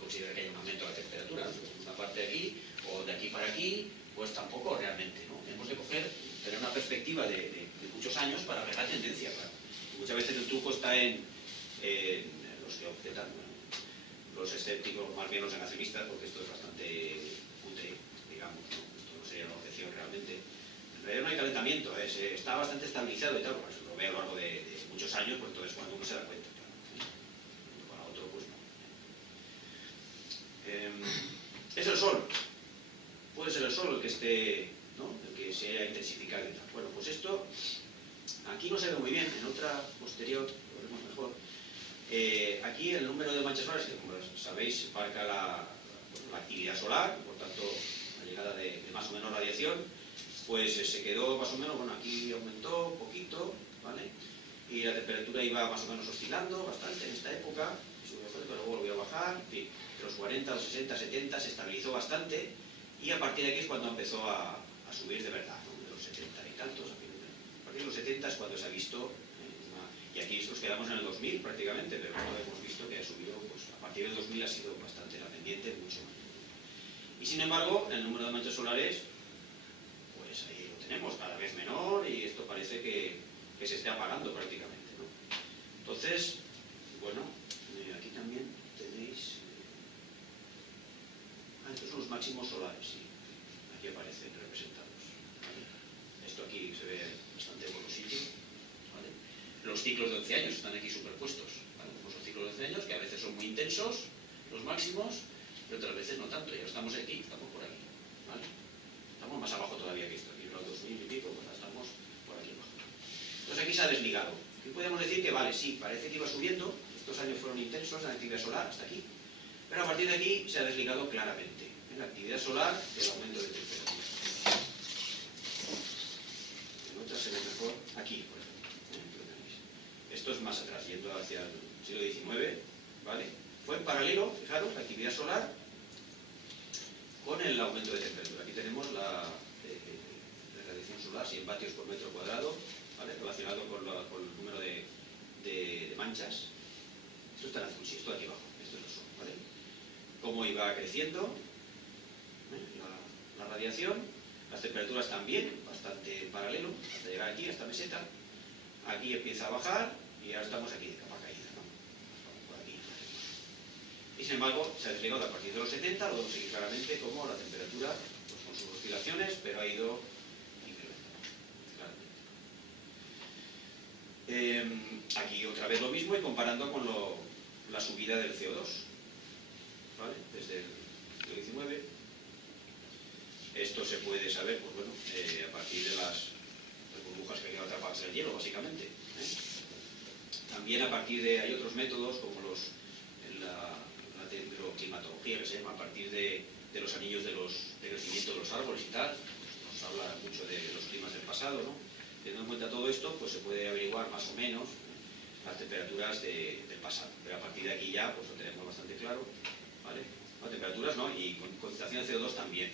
considerar que hay un aumento de la temperatura, ¿no? Si cogemos una parte de aquí, o de aquí para aquí, pues tampoco realmente, ¿no? Tenemos de tener una perspectiva de muchos años para ver la tendencia, claro. Y muchas veces el truco está en los que objetan, bueno, los escépticos, más bien los negacionistas, porque esto es bastante cutre, digamos, ¿no? Esto no sería una objeción realmente. En realidad no hay calentamiento, está bastante estabilizado y tal, pues lo ve a lo largo de muchos años, pues entonces cuando uno se da cuenta, claro, para otro, pues no. Es el Sol. Puede ser el Sol el que esté, ¿no? El que se haya intensificado y tal. Bueno, pues esto aquí no se ve muy bien, en otra posterior lo veremos mejor. Aquí el número de manchas solares, que como sabéis marca la actividad solar, por tanto la llegada de más o menos radiación, pues se quedó más o menos, bueno, aquí aumentó un poquito, ¿vale? Y la temperatura iba más o menos oscilando bastante en esta época, pero luego volvió a bajar, en fin, de los 40, los 60, 70 se estabilizó bastante, y a partir de aquí es cuando empezó a subir de verdad, ¿no? De los 70 y tantos, a partir de los 70 es cuando se ha visto, y aquí nos quedamos en el 2000 prácticamente, pero no hemos visto que ha subido, pues a partir del 2000 ha sido bastante la pendiente, mucho más. Y sin embargo, el número de manchas solares, pues ahí lo tenemos, cada vez menor, y esto parece que se esté apagando prácticamente, ¿no? Entonces, bueno, aquí también tenéis... estos son los máximos solares, sí. Aquí aparecen representados, ¿vale? Esto aquí se ve bastante borrosito, ¿vale? Los ciclos de 11 años están aquí superpuestos, ¿vale? Los ciclos de 11 años que a veces son muy intensos, los máximos, pero otras veces no tanto. Y ahora estamos aquí, estamos por aquí, ¿vale? Estamos más abajo todavía que esto, aquí en los 2000 y pico, pues estamos por aquí abajo. Entonces aquí se ha desligado. Aquí podemos decir que vale, sí, parece que iba subiendo, estos años fueron intensos en la actividad solar hasta aquí, pero a partir de aquí se ha desligado claramente en la actividad solar el aumento de temperatura. En otras se ve mejor aquí, por ejemplo. Esto es más atrás, yendo hacia el siglo XIX, ¿vale? Fue en paralelo, fijaros, la actividad solar con el aumento de temperatura. Aquí tenemos la radiación solar, 100 vatios por metro cuadrado, ¿vale? Relacionado con el número de manchas. Esto está en azul, sí, esto de aquí abajo, esto es el Sol, ¿vale? Cómo iba creciendo la radiación, las temperaturas también, bastante en paralelo, hasta llegar aquí, a esta meseta. Aquí empieza a bajar y ahora estamos aquí de capa caída, ¿no? Por aquí. Y sin embargo, se ha desligado a partir de los 70, lo vemos aquí claramente como la temperatura, pues con sus oscilaciones, pero ha ido aquí otra vez lo mismo y comparando con la subida del CO2, ¿vale? Desde el siglo XIX. Esto se puede saber, pues bueno, a partir de las burbujas que quedan atrapadas en el hielo, básicamente, ¿eh? También a partir de, hay otros métodos como climatología, que se llama, a partir de los anillos de crecimiento de los árboles y tal. Nos habla mucho de los climas del pasado, ¿no? Teniendo en cuenta todo esto, pues se puede averiguar más o menos las temperaturas del pasado. Pero a partir de aquí ya, pues lo tenemos bastante claro, ¿vale? No, temperaturas no, y concentración de CO2 también.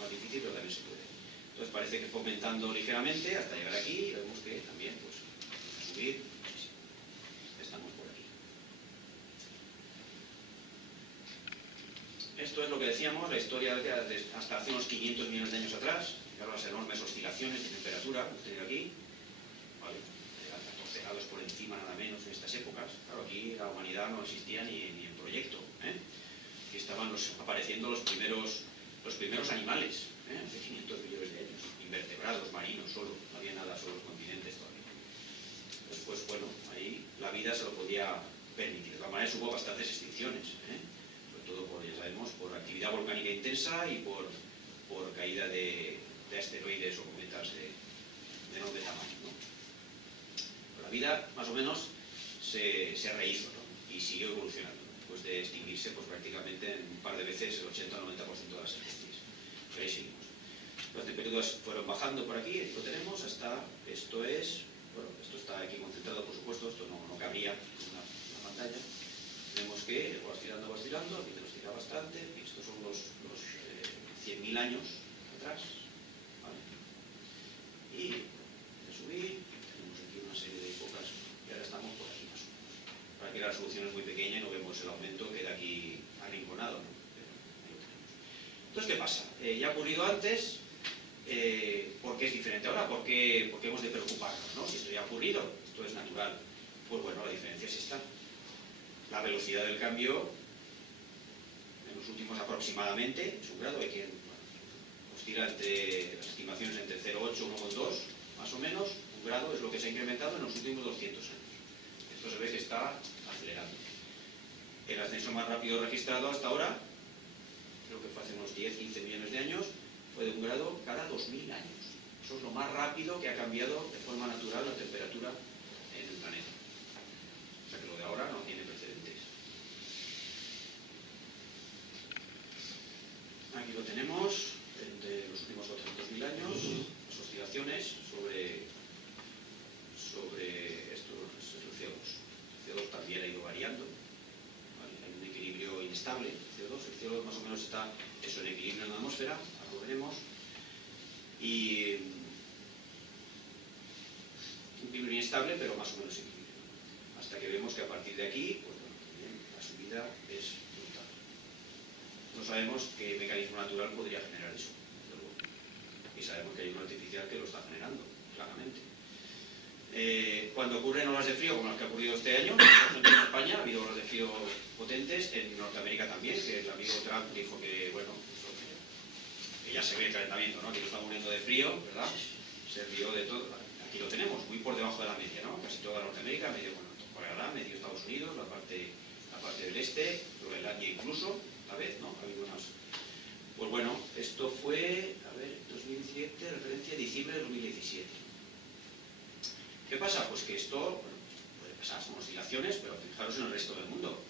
Más difícil, pero también se puede. Entonces parece que fue aumentando ligeramente hasta llegar aquí, y vemos que también, pues, subir muchísimo. Estamos por aquí. Esto es lo que decíamos, la historia hasta hace unos 500 millones de años atrás, claro, las enormes oscilaciones de temperatura que hemos tenido aquí, ¿vale? A 14 grados por encima nada menos en estas épocas. Claro, aquí la humanidad no existía ni en proyecto, ¿eh? Aquí estaban apareciendo los primeros animales, hace 500 millones de años, invertebrados, marinos solo, no había nada sobre los continentes todavía. Después, bueno, ahí la vida se lo podía permitir. De todas maneras hubo bastantes extinciones, sobre todo por, ya sabemos, por actividad volcánica intensa y por caída de asteroides o cometas de enorme tamaño, ¿no? Pero la vida, más o menos, se rehizo, ¿no? Y siguió evolucionando. Después de extinguirse, pues prácticamente en un par de veces el 80 o 90% de las especies. Pero ahí seguimos. Las temperaturas fueron bajando por aquí lo tenemos, hasta, esto está aquí concentrado, por supuesto, esto no cabría en una pantalla. Vemos que va oscilando, aquí te lo oscila bastante, estos son los 100.000 años atrás, ¿vale? Y de subir, tenemos aquí una serie de épocas, y ahora estamos por aquí más o menos. Para que la resolución es muy pequeña y no vemos el aumento, queda aquí arrinconado, ¿no? Pero ahí lo tenemos. Entonces, ¿qué pasa? Ya ha ocurrido antes. ¿Por qué es diferente ahora? ¿Por qué hemos de preocuparnos, ¿no? Si esto ya ha ocurrido, esto es natural. Pues bueno, la diferencia es esta. La velocidad del cambio, en los últimos aproximadamente, es un grado, hay quien oscila entre las estimaciones entre 0,8 y 1,2, más o menos, un grado es lo que se ha incrementado en los últimos 200 años. Esto se ve que está acelerando. El ascenso más rápido registrado hasta ahora, creo que fue hace unos 10-15 millones de años, fue de un grado cada 2000 años. Eso es lo más rápido que ha cambiado de forma natural la temperatura en el planeta. O sea que lo de ahora no tiene precedentes. Aquí lo tenemos, entre los últimos 400.000 años, las oscilaciones sobre esto es el CO2. El CO2 también ha ido variando. ¿Vale? Hay un equilibrio inestable. El CO2 más o menos está eso en equilibrio en la atmósfera, lo veremos, y un equilibrio inestable, pero más o menos equilibrio. Hasta que vemos que a partir de aquí, pues bueno, también la subida es brutal. No sabemos qué mecanismo natural podría generar eso, desde luego. Y sabemos que hay un artificial que lo está generando, claramente. Cuando ocurren olas de frío, como las que ha ocurrido este año, por ejemplo en España ha habido olas de frío potentes, en Norteamérica también, que el amigo Trump dijo que, bueno, que ya se ve el calentamiento, ¿no? Que nos estamos muriendo de frío, ¿verdad? Se rió de todo. Aquí lo tenemos, muy por debajo de la media, ¿no? Casi toda Norteamérica, medio, bueno, Canadá, medio Estados Unidos, la parte del este, Groenlandia incluso, tal vez, ¿no? Ha habido unas. Pues bueno, esto fue, a ver, 2017, referencia a diciembre de 2017. ¿Qué pasa? Pues que esto, bueno, puede pasar, son oscilaciones, pero fijaros en el resto del mundo,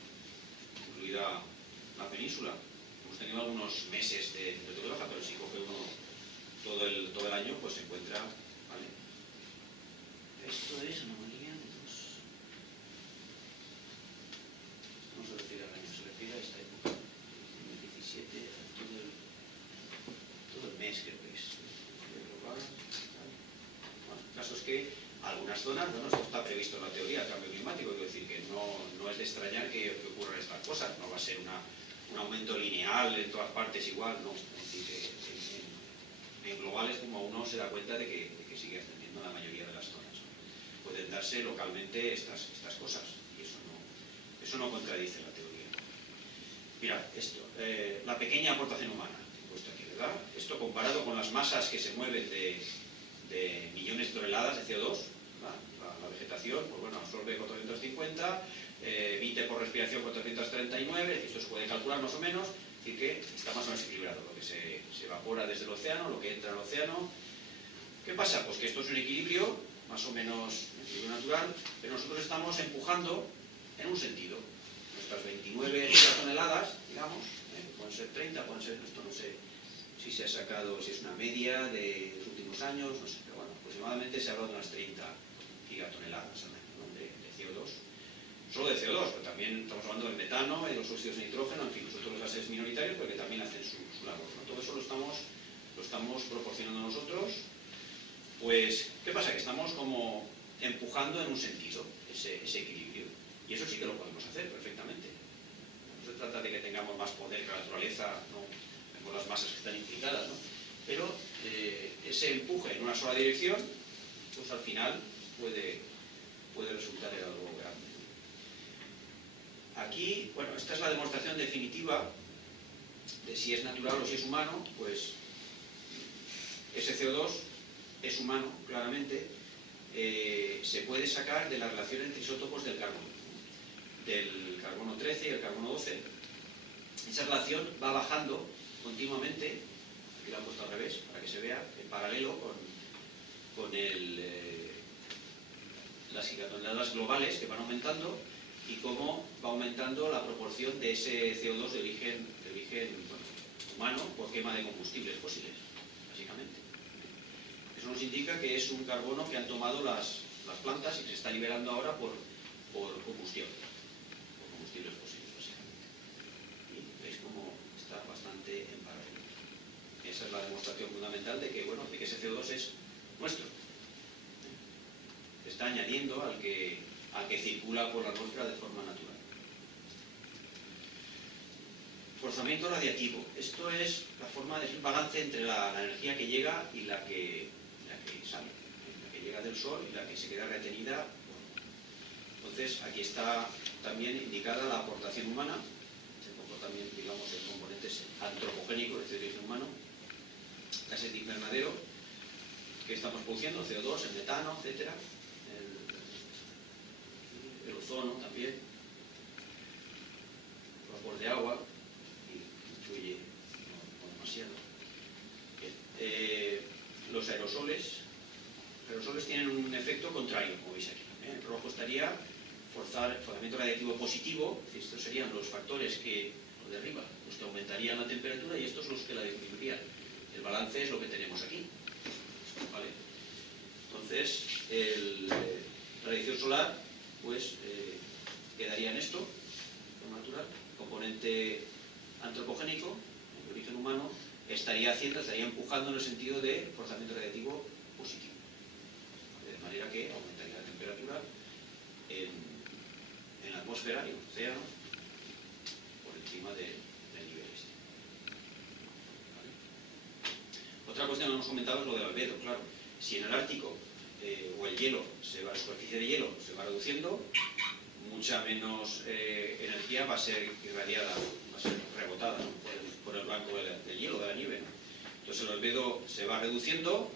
incluida la península. Hemos tenido algunos meses de temperatura baja, pero si coge uno todo el año, pues se encuentra, ¿vale? Esto es anomalía de dos. No se refiere al año, se refiere a esta época, 2017, todo el mes creo que es. Bueno, el caso es que algunas zonas, bueno, esto está previsto en la teoría del cambio climático, quiero decir que no es de extrañar que ocurran estas cosas, no va a ser un aumento lineal en todas partes igual, no. Es decir, que en globales como uno se da cuenta de que sigue ascendiendo en la mayoría de las zonas. Pueden darse localmente estas cosas y eso no contradice la teoría. Mirad, esto, la pequeña aportación humana, he puesto aquí, ¿verdad? Esto comparado con las masas que se mueven de millones de toneladas de CO2, la vegetación, pues bueno, absorbe 450, emite por respiración 439, esto se puede calcular más o menos, es decir que está más o menos equilibrado, lo que se evapora desde el océano, lo que entra al océano. ¿Qué pasa? Pues que esto es un equilibrio, más o menos un equilibrio natural, pero nosotros estamos empujando en un sentido. vuestras 29 gigatoneladas, digamos, pueden ser 30, pueden ser, esto no sé si se ha sacado, si es una media de los últimos años, no sé, pero bueno, aproximadamente se habla de unas 30 gigatoneladas al año, ¿no? de CO2. Solo de CO2, pero también estamos hablando del metano, de los óxidos de nitrógeno, en fin, los otros gases minoritarios, porque también hacen su labor, ¿no? Todo eso lo estamos proporcionando nosotros. Pues, ¿qué pasa? Que estamos como empujando en un sentido ese equilibrio. Y eso sí que lo podemos hacer perfectamente. No se trata de que tengamos más poder que la naturaleza, no vemos las masas que están implicadas, ¿no? Pero ese empuje en una sola dirección, pues al final puede resultar en algo grande. Aquí, bueno, esta es la demostración definitiva de si es natural o si es humano. Pues ese CO2 es humano, claramente. Se puede sacar de la relación entre isótopos del carbono, del carbono 13 y el carbono 12. Esa relación va bajando continuamente, aquí lo han puesto al revés para que se vea, en paralelo con las gigatoneladas globales que van aumentando y cómo va aumentando la proporción de ese CO2 de origen humano por quema de combustibles fósiles, básicamente. Eso nos indica que es un carbono que han tomado las plantas y que se está liberando ahora por combustión, por combustibles fósiles, básicamente. Y veis cómo está bastante en paralelo. Esa es la demostración fundamental de que, bueno, de que ese CO2 es nuestro. Se está añadiendo al que circula por la atmósfera de forma natural. Forzamiento radiativo. Esto es la forma de balance entre la energía que llega y la que sale, la que llega del Sol y la que se queda retenida. Entonces, aquí está también indicada la aportación humana, también, digamos, el componente antropogénico, es decir, de origen humano, gases de invernadero que estamos produciendo, CO2, el metano, etcétera, el ozono también, el vapor de agua, influye no demasiado. Los aerosoles tienen un efecto contrario, como veis aquí. El rojo estaría forzamiento radiactivo positivo, es decir, estos serían los factores que, los de arriba, los que aumentarían la temperatura, y estos los que la disminuirían. El balance es lo que tenemos aquí, ¿vale? Entonces, la radiación solar, pues, quedaría en esto, lo natural, componente antropogénico, de origen humano, estaría empujando en el sentido de forzamiento radiactivo positivo. De manera que aumentaría la temperatura en la atmósfera y en el océano por encima del nivel este. ¿Vale? Otra cuestión que hemos comentado es lo del albedo, claro. Si en el Ártico o el hielo, la superficie de hielo se va reduciendo, mucha menos energía va a ser irradiada, va a ser rebotada, ¿no? por el blanco del hielo, de la nieve, ¿no? Entonces el albedo se va reduciendo,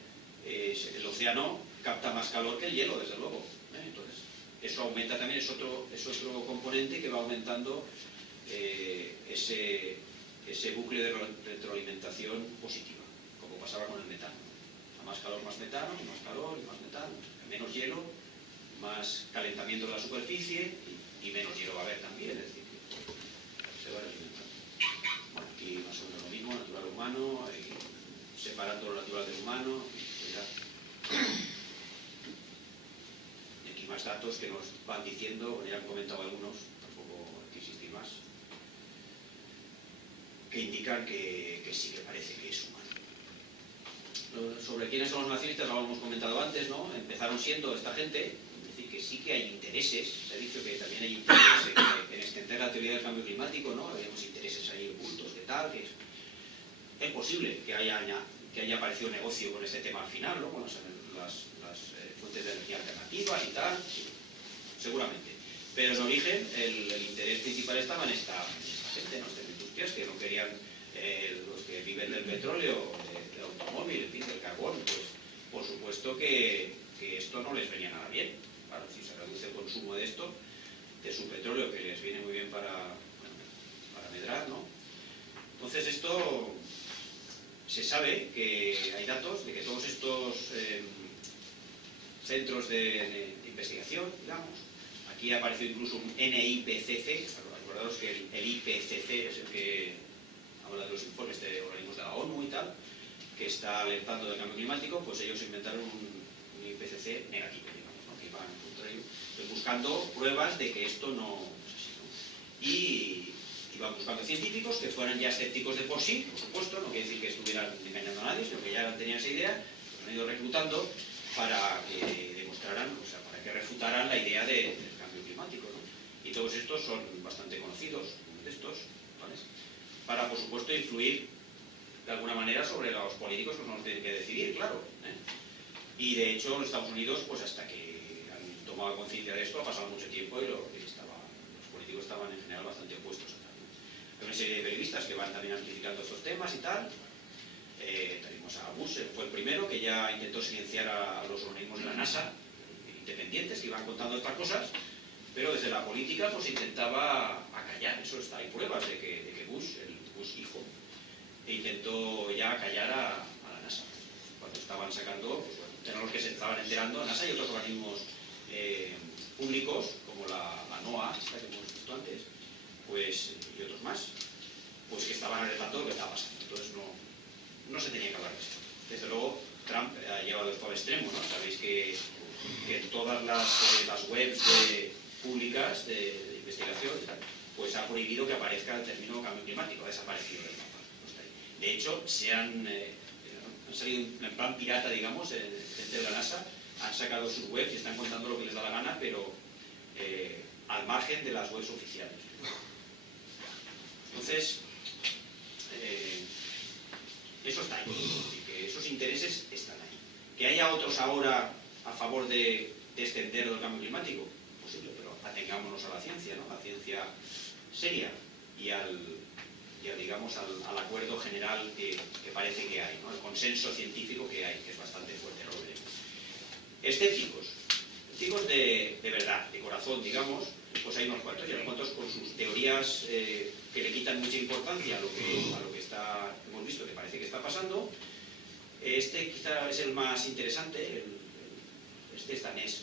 el océano capta más calor que el hielo, desde luego, ¿eh? Entonces eso aumenta también, es otro componente que va aumentando ese bucle de retroalimentación positiva, como pasaba con el metano. A más calor, más metano, y más calor, y más metano, menos hielo, más calentamiento de la superficie y menos hielo va a haber también, es decir, se va alimentando. Bueno, aquí más o menos lo mismo, natural humano, separando lo natural del humano, y aquí más datos que nos van diciendo, ya han comentado algunos, tampoco hay que insistir más, que indican que sí, que parece que es humano. Sobre quiénes son los nacionalistas lo hemos comentado antes, ¿no? Empezaron siendo esta gente, es decir, que sí que hay intereses, se ha dicho que también hay intereses en extender la teoría del cambio climático, ¿no? Habíamos intereses ahí ocultos de tal, que es posible que haya aparecido negocio con este tema al final, ¿no? Con las fuentes de energía alternativas y tal, sí, seguramente. Pero en origen el interés principal estaba en esta gente, ¿no? Estas industrias que no querían, los que viven del petróleo, del automóvil, en fin, del carbón, pues por supuesto que esto no les venía nada bien. Claro, si se reduce el consumo de esto, de su petróleo, que les viene muy bien para medrar, ¿no? Entonces esto, se sabe que hay datos de que todos estos centros de investigación, digamos, aquí ha aparecido incluso un NIPCC, acordaros que el IPCC es el que habla de los informes de organismos de la ONU y tal, que está alertando del cambio climático, pues ellos inventaron un IPCC negativo, digamos, ¿no? Que iban contra ello, pues buscando pruebas de que esto no es así, ¿no? Y iban buscando científicos que fueran ya escépticos de por sí, por supuesto, no quiere decir que estuvieran engañando a nadie, sino que ya tenían esa idea, los han ido reclutando para que demostraran, o sea, para que refutaran la idea del cambio climático, ¿no? Y todos estos son bastante conocidos, uno de estos, ¿vale? Para, por supuesto, influir de alguna manera sobre los políticos que nos tienen que decidir, claro, ¿eh? Y de hecho, los Estados Unidos, pues hasta que han tomado conciencia de esto, ha pasado mucho tiempo y los políticos estaban en general bastante opuestos a tal, ¿no? Hay una serie de periodistas que van también amplificando estos temas y tal. Tenemos a Bush, fue el primero que ya intentó silenciar a los organismos de la NASA, independientes, que iban contando estas cosas, pero desde la política pues intentaba acallar. Eso está, hay pruebas de que Bush, el Bush hijo, intentó ya acallar a la NASA. Cuando estaban sacando, pues bueno, de los que se estaban enterando, NASA y otros organismos públicos, como la NOAA, esta que hemos visto antes, pues, y otros más, pues que estaban alertando lo que estaba pasando. Entonces no se tenía que hablar de esto. Desde luego, Trump ha llevado esto al extremo, ¿no? Sabéis que en todas las webs públicas de investigación y tal, pues ha prohibido que aparezca el término cambio climático, ha desaparecido del mapa. No está ahí. De hecho, han salido en plan pirata, digamos, gente de la NASA, han sacado sus webs y están contando lo que les da la gana, pero al margen de las webs oficiales. Entonces, eso está ahí, y que esos intereses están ahí. Que haya otros ahora a favor de extender el cambio climático, posible, pero atengámonos a la ciencia, ¿no? La ciencia seria y digamos, al acuerdo general que parece que hay, ¿no? El consenso científico que hay, que es bastante fuerte, ¿no? Escépticos de verdad, de corazón, digamos, pues hay unos cuantos, y unos cuantos con sus teorías que le quitan mucha importancia a lo que hemos visto que parece que está pasando. Este quizá es el más interesante, este es danés,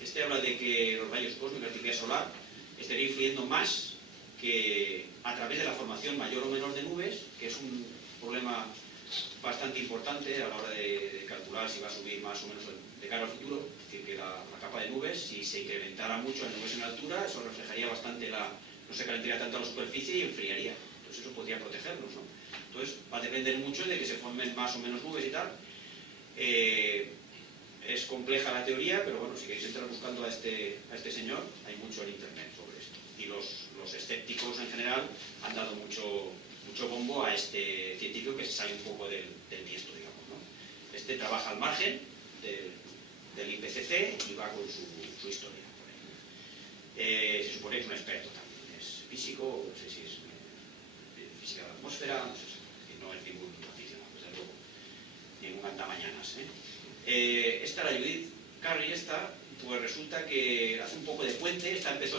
este habla de que los rayos cósmicos, la actividad solar, estaría influyendo más que a través de la formación mayor o menor de nubes, que es un problema bastante importante a la hora de calcular si va a subir más o menos de cara al futuro. Es decir, que la capa de nubes, si se incrementara mucho en nubes en altura, eso reflejaría bastante no se calentaría tanto la superficie y enfriaría. Entonces eso podría protegernos, ¿no? Entonces va a depender mucho de que se formen más o menos nubes y tal. Es compleja la teoría, pero bueno, si queréis entrar buscando a este señor, hay mucho en internet sobre esto. Y los escépticos en general han dado mucho bombo a este científico que se sale un poco del tiesto, digamos, ¿no? Este trabaja al margen del IPCC y va con su historia por ahí. Se supone que es un experto también, es físico, no sé si es física de la atmósfera, no sé si no es ningún aficionado, desde luego, ningún andamañanas, esta, la Judith Curry, pues resulta que hace un poco de puente, empezó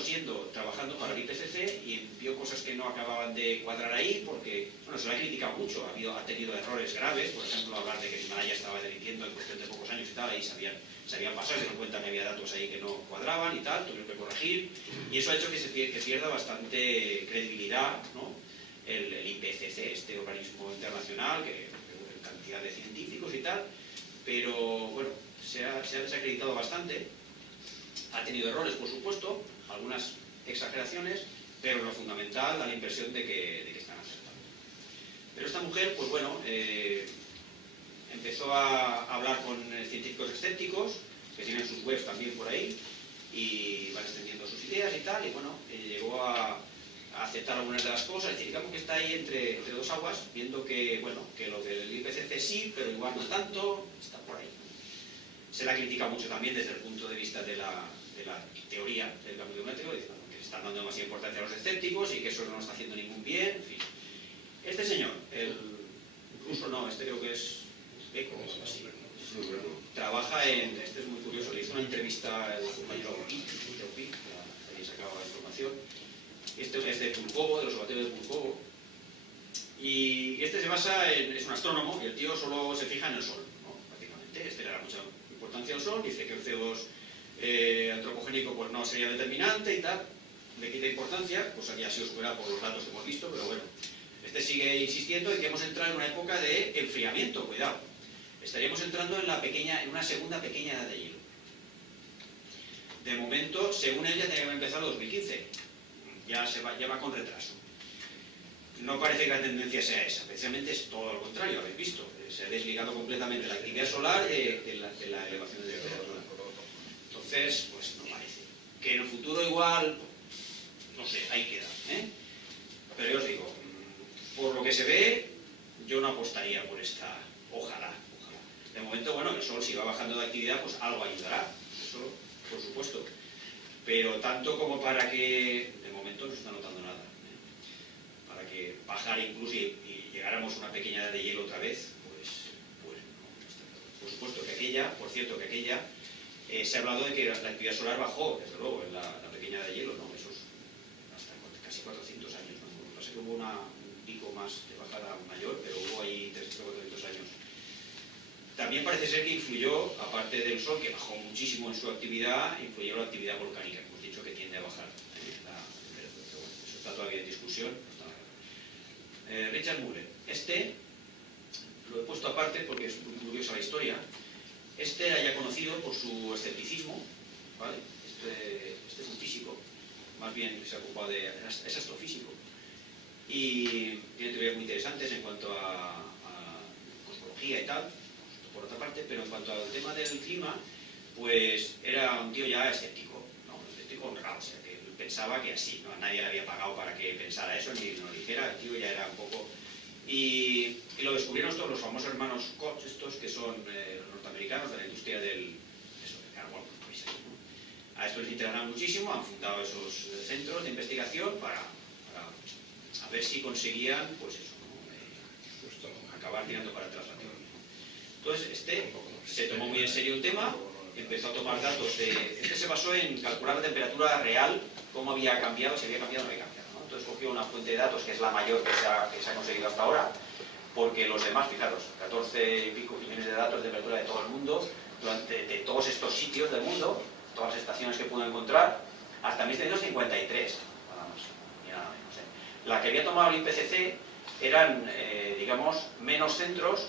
trabajando para el IPCC y vio cosas que no acababan de cuadrar ahí, porque, bueno, se lo ha criticado mucho, ha tenido errores graves, por ejemplo, hablar de que el Himalaya estaba derritiendo en cuestión de pocos años y tal, ahí se habían pasado, se dieron cuenta que había datos ahí que no cuadraban y tal, tuvieron que corregir, y eso ha hecho que pierda bastante credibilidad, ¿no? El IPCC, este organismo internacional, que reúne cantidad de científicos y tal, pero bueno, se ha desacreditado bastante, ha tenido errores, por supuesto, algunas exageraciones, pero lo fundamental da la impresión de que están acertando. Pero esta mujer, pues bueno, empezó a hablar con científicos escépticos, que tienen sus webs también por ahí, y van extendiendo sus ideas y tal, y bueno, llegó a aceptar algunas de las cosas, es decir, digamos que está ahí entre dos aguas, viendo que, bueno, que lo del IPCC sí, pero igual no tanto, está por ahí. Se la critica mucho también desde el punto de vista de la teoría del cambio climático, que se están dando demasiada importancia a los escépticos y que eso no está haciendo ningún bien, en fin. Este señor, el ruso no, creo que es Eco, así, trabaja este es muy curioso, le hizo una entrevista al compañero Opi, ahí sacaba la información. Este es de Pulkovo, de los observatorios de Pulkovo, y este se basa es un astrónomo y el tío solo se fija en el Sol, ¿no? Prácticamente, le da mucha importancia al Sol, dice que el CO2 antropogénico pues no sería determinante y tal, le quita importancia, cosa que ya ha sido superada por los datos que hemos visto, pero bueno, este sigue insistiendo en que hemos entrado en una época de enfriamiento, cuidado. Estaríamos entrando en una segunda pequeña edad de hielo. De momento, según él, ya tenía que empezar en 2015. Ya va con retraso. No parece que la tendencia sea esa, precisamente es todo lo contrario, habéis visto. Se ha desligado completamente la actividad solar de la elevación de temperatura. Entonces, pues no parece. Que en el futuro igual, no sé, ahí queda. Pero yo os digo, por lo que se ve, yo no apostaría por esta, ojalá. De momento, bueno, el sol si va bajando de actividad, pues algo ayudará, eso por supuesto. Pero tanto como para que, de momento no se está notando nada, para que bajara incluso y llegáramos a una pequeña edad de hielo otra vez, pues no. Por supuesto que aquella, por cierto que aquella, se ha hablado de que la actividad solar bajó, desde luego, en la pequeña edad de hielo, ¿no? Esos hasta casi 400 años, ¿no? Lo que pasa es que hubo un pico más de bajada mayor, pero hubo ahí 300 o 400 años. También parece ser que influyó, aparte del sol, que bajó muchísimo en su actividad, influyó la actividad volcánica, que hemos dicho que tiende a bajar. Pero bueno, eso está todavía en discusión. Richard Muller. Lo he puesto aparte porque es muy curiosa la historia. Era ya conocido por su escepticismo, ¿vale? Este es un físico, más bien se ha ocupado es astrofísico. Y tiene teorías muy interesantes en cuanto a cosmología y tal, por otra parte, pero en cuanto al tema del clima, pues era un tío ya escéptico, ¿no? Escéptico honrado, o sea, que pensaba que así, ¿no? Nadie le había pagado para que pensara eso, ni lo dijera, el tío ya era un poco... Y lo descubrieron todos los famosos hermanos Koch, estos que son los norteamericanos de la industria del carbón, ¿no? A esto les interesaron muchísimo, han fundado esos centros de investigación para a ver si conseguían, pues eso, ¿no? Acabar tirando para atrás la teoría. Entonces, se tomó muy en serio el tema, empezó a tomar datos de... se basó en calcular la temperatura real, cómo había cambiado, si había cambiado o no había cambiado, ¿no? Entonces cogió una fuente de datos que es la mayor que se ha conseguido hasta ahora, porque los demás, fijaros, 14 y pico millones de datos de temperatura de todo el mundo, de todos estos sitios del mundo, todas las estaciones que pudo encontrar, hasta 1753, nada más, ni nada menos. La que había tomado el IPCC eran, digamos, menos centros,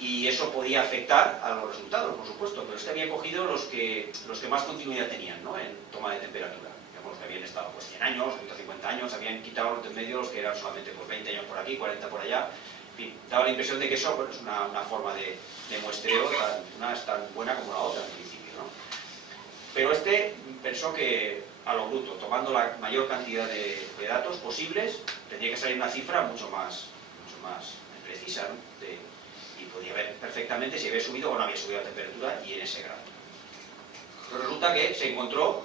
y eso podía afectar a los resultados, por supuesto, pero había cogido los que más continuidad tenían, ¿no? En toma de temperatura. Digamos que habían estado pues, 100 años, 150 años, habían quitado los medio los que eran solamente pues, 20 años por aquí, 40 por allá. En fin, daba la impresión de que eso bueno, es una forma de muestreo, una es tan buena como la otra, en principio, ¿no? Pero pensó que, a lo bruto, tomando la mayor cantidad de datos posibles, tendría que salir una cifra mucho más precisa, ¿no? Y podía ver perfectamente si había subido o no había subido la temperatura y en ese grado. Pero resulta que se encontró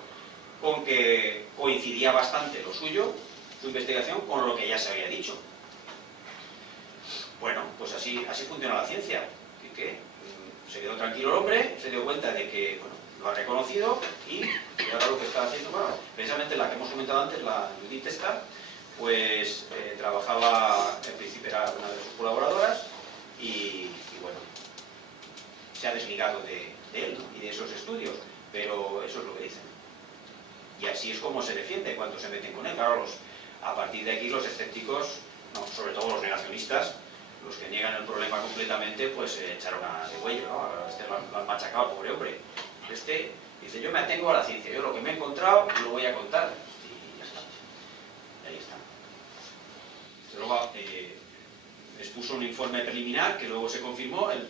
con que coincidía bastante lo suyo, su investigación, con lo que ya se había dicho. Bueno, pues así funciona la ciencia. Así que se quedó tranquilo el hombre, se dio cuenta de que bueno, lo ha reconocido y ahora lo que está haciendo, bueno, precisamente la que hemos comentado antes, la Judith esta, pues trabajaba, en principio era una de sus colaboradoras, y bueno, se ha desligado de él, ¿no? Y de esos estudios, pero eso es lo que dicen. Y así es como se defiende cuando se meten con él. Claro, a partir de aquí los escépticos, no, sobre todo los negacionistas, los que niegan el problema completamente, pues echaron de cuello, ¿no? Lo han machacado al pobre hombre. Dice, yo me atengo a la ciencia, yo lo que me he encontrado lo voy a contar. Y ya está. Y ahí está. Luego, expuso un informe preliminar que luego se confirmó, él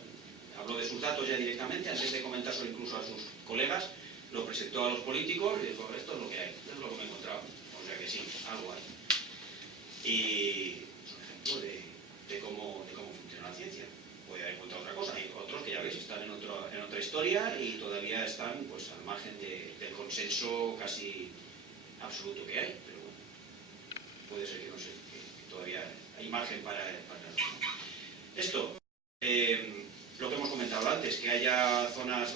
habló de sus datos ya directamente, antes de comentárselo incluso a sus colegas, lo presentó a los políticos y dijo, esto es lo que hay, esto es lo que me he encontrado. O sea que sí, algo hay. Y es un ejemplo de cómo funciona la ciencia. Puede haber encontrado otra cosa, hay otros que ya veis, están en otra historia y todavía están pues, al margen del consenso casi absoluto que hay, pero bueno, puede ser que no sé, que todavía hay margen para esto. Lo que hemos comentado antes, que haya zonas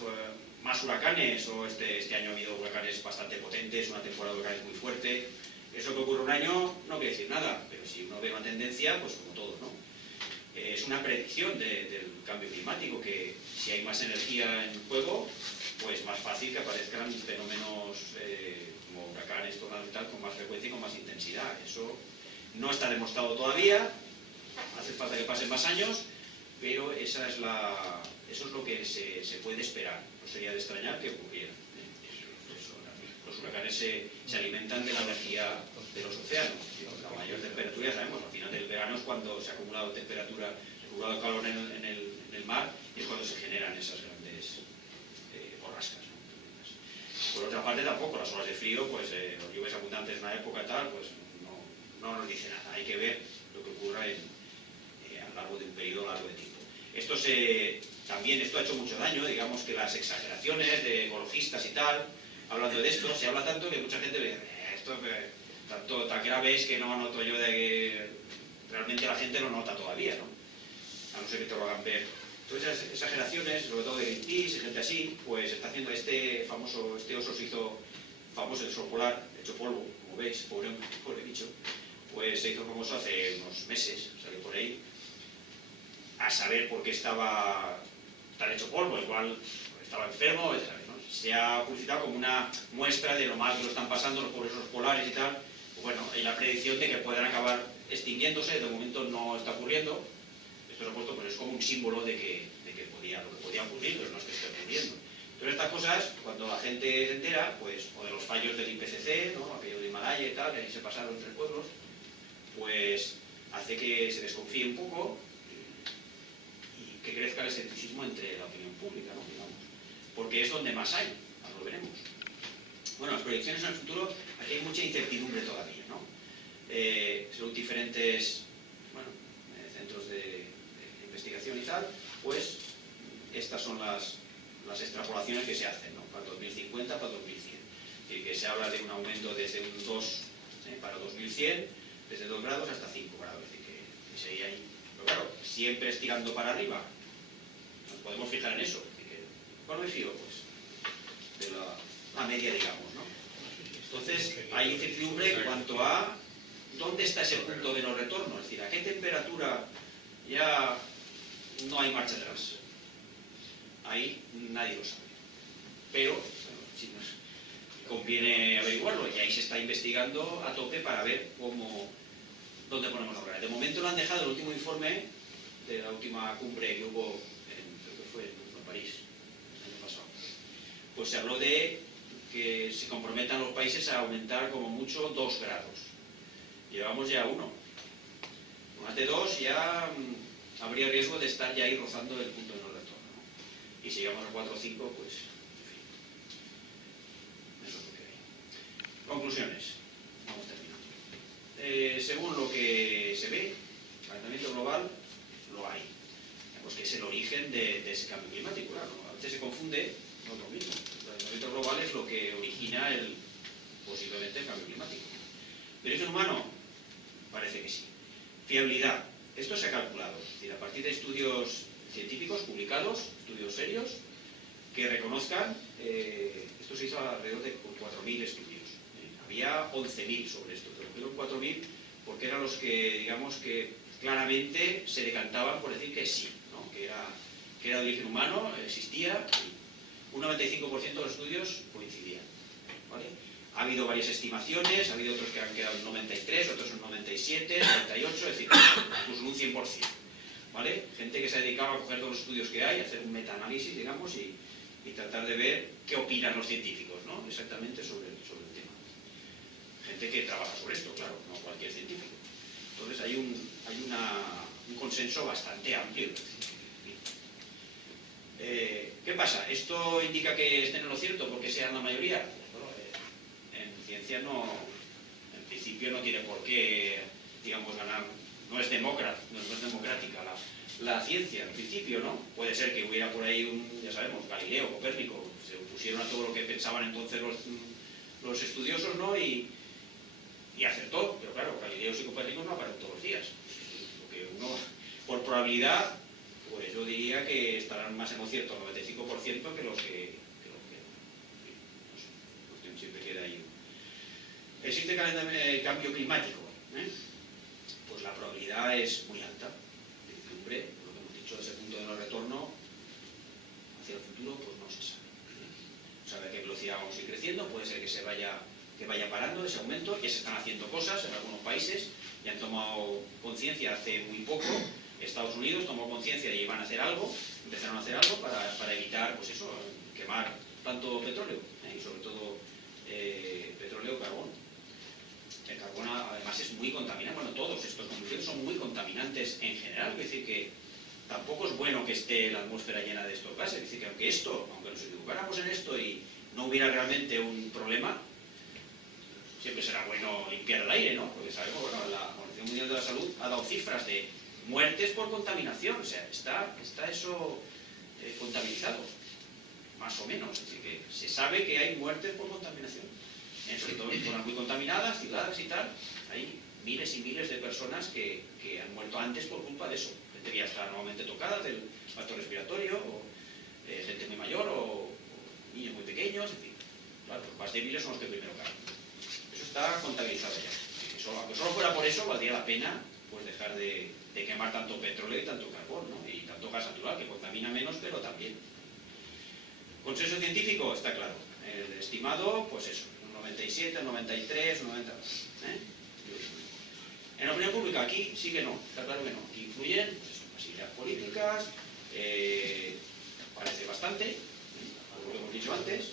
más huracanes, o este año ha habido huracanes bastante potentes, una temporada de huracanes muy fuerte. Eso que ocurre un año no quiere decir nada, pero si uno ve una tendencia, pues como todo, ¿no? Es una predicción del cambio climático, que si hay más energía en juego, pues más fácil que aparezcan fenómenos como huracanes, tornados y tal, con más frecuencia y con más intensidad. Eso no está demostrado todavía, hace falta que pasen más años, pero eso es lo que se puede esperar. No sería de extrañar que ocurriera. Los huracanes se alimentan de la energía de los océanos. La mayor temperatura, ya sabemos, al final del verano es cuando se ha acumulado temperatura, se ha acumulado calor en el mar, y es cuando se generan esas grandes borrascas, ¿no? Por otra parte, tampoco las olas de frío, pues los lluvias abundantes en una época tal, pues no nos dice nada. Hay que ver lo que ocurra a lo largo de un periodo largo de tiempo. Esto ha hecho mucho daño, digamos que las exageraciones de ecologistas y tal, hablando de esto, se habla tanto que mucha gente ve, esto tan grave es que no noto yo de que realmente la gente lo nota todavía, ¿no? A no ser que te lo hagan ver. Entonces esas exageraciones, sobre todo de Greenpeace y gente así, pues está haciendo este oso se hizo famoso, el oso polar, hecho polvo, como veis, pobre bicho, pues se hizo famoso hace unos meses, salió por ahí, a saber por qué estaba tan hecho polvo, igual estaba enfermo, etc. Se ha publicitado como una muestra de lo mal que lo están pasando los pobres osos polares y tal. Bueno, hay la predicción de que puedan acabar extinguiéndose, de momento no está ocurriendo. Esto se ha puesto, pues es como un símbolo de que lo que podía ocurrir, pero no es que esté ocurriendo. Entonces estas cosas, cuando la gente se entera, pues, o de los fallos del IPCC, ¿no? Aquello de Himalaya y tal, que ahí se pasaron entre pueblos, pues hace que se desconfíe un poco y que crezca el escepticismo entre la opinión pública, ¿no? Digamos. Porque es donde más hay, ahora lo veremos. Bueno, las proyecciones en el futuro, aquí hay mucha incertidumbre todavía, ¿no? Según diferentes centros de investigación y tal, pues estas son las extrapolaciones que se hacen, ¿no? Para 2050, para 2100. Es decir, que se habla de un aumento desde un 2 para 2100, desde 2 grados hasta 5 grados. Es decir, que sería ahí. Pero claro, siempre estirando para arriba. Nos podemos fijar en eso. ¿Cuál me fío? Pues de la media, digamos, ¿no? Entonces, hay incertidumbre en cuanto a dónde está ese punto de no retorno, es decir, a qué temperatura ya no hay marcha atrás. Ahí nadie lo sabe. Pero, bueno, si nos conviene averiguarlo, y ahí se está investigando a tope para ver dónde ponemos los grados. De momento lo han dejado el último informe de la última cumbre que hubo, creo que fue en París, pues se habló de que se comprometan los países a aumentar como mucho 2 grados. Llevamos ya 1. Con más de 2 ya habría riesgo de estar ya ahí rozando el punto de no retorno, ¿no? Y si llegamos a 4 o 5, pues, en fin. Eso es lo que hay. Conclusiones. Vamos terminando. Según lo que se ve, el calentamiento global lo hay. Pues que es el origen de ese cambio climático, claro. A veces se confunde. No es lo mismo. El calentamiento global es lo que origina posiblemente el cambio climático. ¿El origen humano? Parece que sí. Fiabilidad. Esto se ha calculado. Es decir, a partir de estudios científicos publicados, estudios serios, que reconozcan, esto se hizo alrededor de 4.000 estudios. Había 11.000 sobre esto, pero 4.000 porque eran los que, digamos, que claramente se decantaban por decir que sí, ¿no? que era de origen humano, existía. Un 95% de los estudios coincidían, ¿vale? Ha habido varias estimaciones, ha habido otros que han quedado en 93, otros en 97, 98, es decir, incluso un 100%, ¿vale? Gente que se ha dedicado a coger todos los estudios que hay, hacer un metaanálisis, digamos, y tratar de ver qué opinan los científicos, ¿no? Exactamente sobre el tema. Gente que trabaja sobre esto, claro, no cualquier científico. Entonces hay un consenso bastante amplio. ¿Qué pasa? ¿Esto indica que estén en lo cierto porque sean la mayoría? Bueno, en ciencia en principio no tiene por qué, digamos, ganar. No es democrática la ciencia, en principio, ¿no? Puede ser que hubiera por ahí ya sabemos, Galileo, Copérnico, se opusieron a todo lo que pensaban entonces los estudiosos, ¿no? Y acertó, pero claro, Galileo y Copérnico no aparecen todos los días. Lo que uno, por probabilidad, pues yo diría que estarán más en lo cierto, el 95%, que los que no sé, siempre queda ahí. ¿Existe cambio climático? Pues la probabilidad es muy alta. De incertidumbre, lo que hemos dicho, desde el punto de no retorno hacia el futuro, pues no se sabe. sabe a qué velocidad vamos a ir creciendo, puede ser que vaya parando ese aumento. Ya se están haciendo cosas en algunos países, ya han tomado conciencia hace muy poco. Estados Unidos tomó conciencia y van a hacer algo, empezaron a hacer algo para evitar, pues eso, quemar tanto petróleo, y sobre todo petróleo, carbón. El carbón además es muy contaminante. Bueno, todos estos combustibles son muy contaminantes en general, es decir que tampoco es bueno que esté la atmósfera llena de estos gases. Es decir que aunque nos equivocáramos en esto y no hubiera realmente un problema, siempre será bueno limpiar el aire, ¿no? Porque sabemos, bueno, la Organización Mundial de la Salud ha dado cifras de muertes por contaminación, o sea, está eso contabilizado, más o menos. Es decir, que se sabe que hay muertes por contaminación. En zonas muy contaminadas, ciudades y tal, hay miles y miles de personas que han muerto antes por culpa de eso. Gente que ya está normalmente tocada del factor respiratorio, o gente muy mayor, o niños muy pequeños, en fin. Claro, los más débiles son los que primero caen. Eso está contabilizado ya. Aunque solo fuera por eso, valdría la pena pues dejar de quemar tanto petróleo y tanto carbón, ¿no? Y tanto gas natural, que contamina menos, pero también. Consenso científico, está claro. El estimado, pues eso, un 97, 93, 90... En la opinión pública, aquí sí que no, está claro que no. Aquí influyen, pues eso, las ideas políticas, parece bastante, por lo que hemos dicho antes,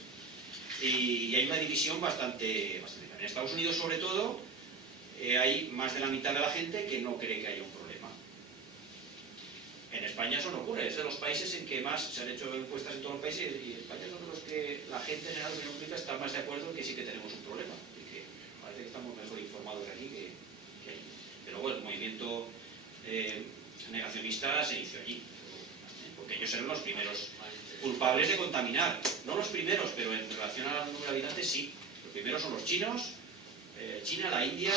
y hay una división bastante grande. En Estados Unidos, sobre todo, hay más de la mitad de la gente que no cree que haya un problema. En España eso no ocurre, es de los países en que más se han hecho encuestas en todos los países, y España es uno de los que la gente en general está más de acuerdo en que sí que tenemos un problema, y que parece que estamos mejor informados aquí que allí. Pero bueno, el movimiento negacionista se inició allí, porque ellos eran los primeros culpables de contaminar. No los primeros, pero en relación al número de habitantes sí. Los primeros son los chinos, China, la India,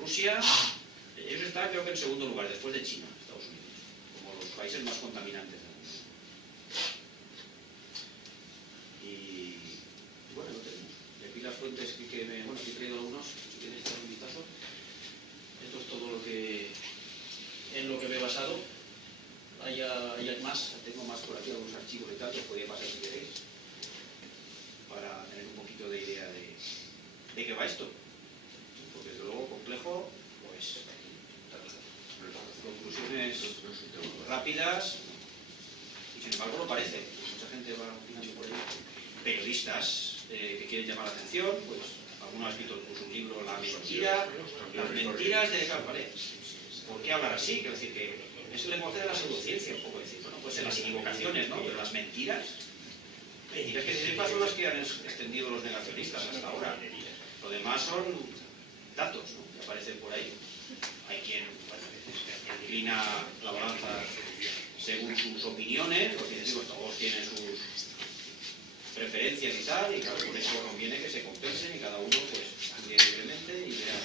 Rusia. Ellos están, creo que en segundo lugar, después de China, Estados Unidos, como los países más contaminantes del mundo. Y bueno, lo tenemos. Y aquí las fuentes aquí he traído algunos, si queréis echar un vistazo. Esto es todo en lo que me he basado. Hay más, tengo más por aquí, algunos archivos y tal, que os podía pasar si queréis, para tener un poquito de idea de qué va esto. Porque desde luego complejo, pues conclusiones rápidas, y sin embargo no parece. Mucha gente va opinando por ahí. Periodistas que quieren llamar la atención, pues alguno ha escrito incluso un libro, La mentira, las mentiras de Camparé. ¿Por qué hablar así? Quiero decir que es el lenguaje de la pseudociencia, un poco decir, bueno, pues en las equivocaciones, ¿no? Pero las mentiras que sepan son las que han extendido los negacionistas hasta ahora. Lo demás son datos, ¿no? Que aparecen por ahí. Hay quien inclina la balanza según sus opiniones, los científicos todos tienen sus preferencias y tal, y claro, por eso conviene que se compensen y cada uno pues estudie libremente y vea.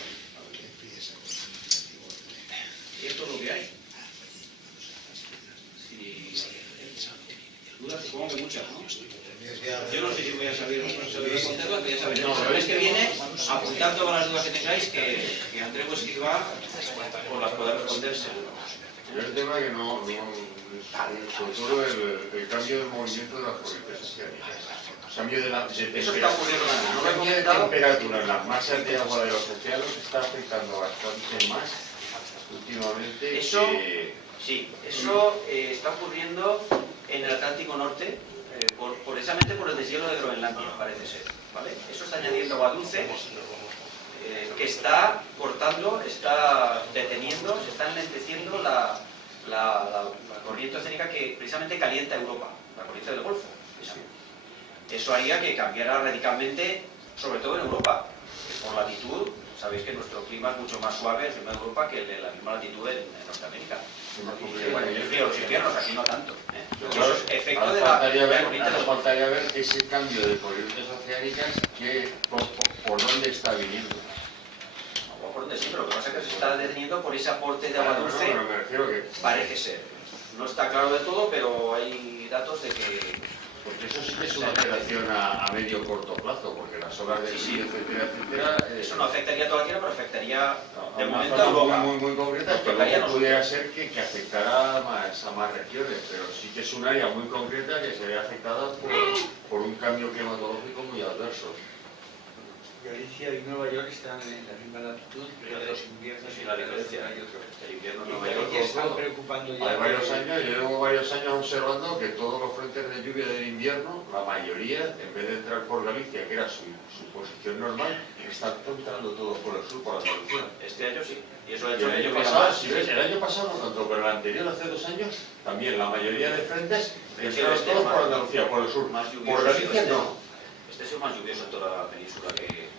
Y esto es lo que hay. Dudas, supongo que muchas, ¿no? Yo no sé si voy a saber responderlas, pero ya sabéis. El mes que viene, apuntad todas las dudas que tengáis, que Andreu Escrivá os las podrá responder seguro. El tema que no sobre todo el cambio del movimiento de las corrientes oceánicas. Cambio de temperatura en las masas de agua de los océanos está afectando bastante más últimamente. Sí, eso está ocurriendo en el Atlántico Norte, precisamente por el deshielo de Groenlandia, parece ser, ¿vale? Eso está añadiendo agua dulce, que está cortando, está deteniendo, se está enlenteciendo la corriente oceánica que precisamente calienta Europa, la corriente del Golfo, precisamente. Eso haría que cambiara radicalmente, sobre todo en Europa, que por latitud, sabéis que nuestro clima es mucho más suave en Europa que el de la misma latitud en Norteamérica. Bueno, el frío, los inviernos, aquí no tanto. Eso es efecto de la corriente del Golfo. Faltaría ver ese cambio de corrientes oceánicas por dónde está viniendo. No, por dónde sí, pero lo que pasa es que se está deteniendo por ese aporte de agua dulce. No, me refiero que... Parece ser. No está claro de todo, pero hay datos de que... Porque eso sí que es una operación a medio corto plazo, porque las olas de frío, etcétera... Eso no afectaría a toda la tierra, pero afectaría de momento a Europa. Europa. Muy concreta, pero luego pudiera ser que afectara a más regiones, pero sí que es un área muy concreta que se ve afectada por un cambio cambio climatológico muy adverso. Galicia y Nueva York están en la misma latitud, pero los inviernos Sí, la diferencia. hay otro. El invierno en Y Nueva York. Galicia están preocupando ya. Hay varios años, yo llevo varios años observando que todos los frentes de lluvia del invierno, la mayoría, en vez de entrar por Galicia, que era su posición normal, están entrando todos por el sur, por Andalucía. Este año sí. Y eso ha Y hecho el que año lloviera pasado, más. si ves, el año pasado no tanto, pero el anterior, hace 2 años, también la mayoría de frentes entraron Este todos más- por Andalucía, por el sur. más lluvioso Por ha sido Galicia este. no. Este ha sido más lluvioso en toda la península que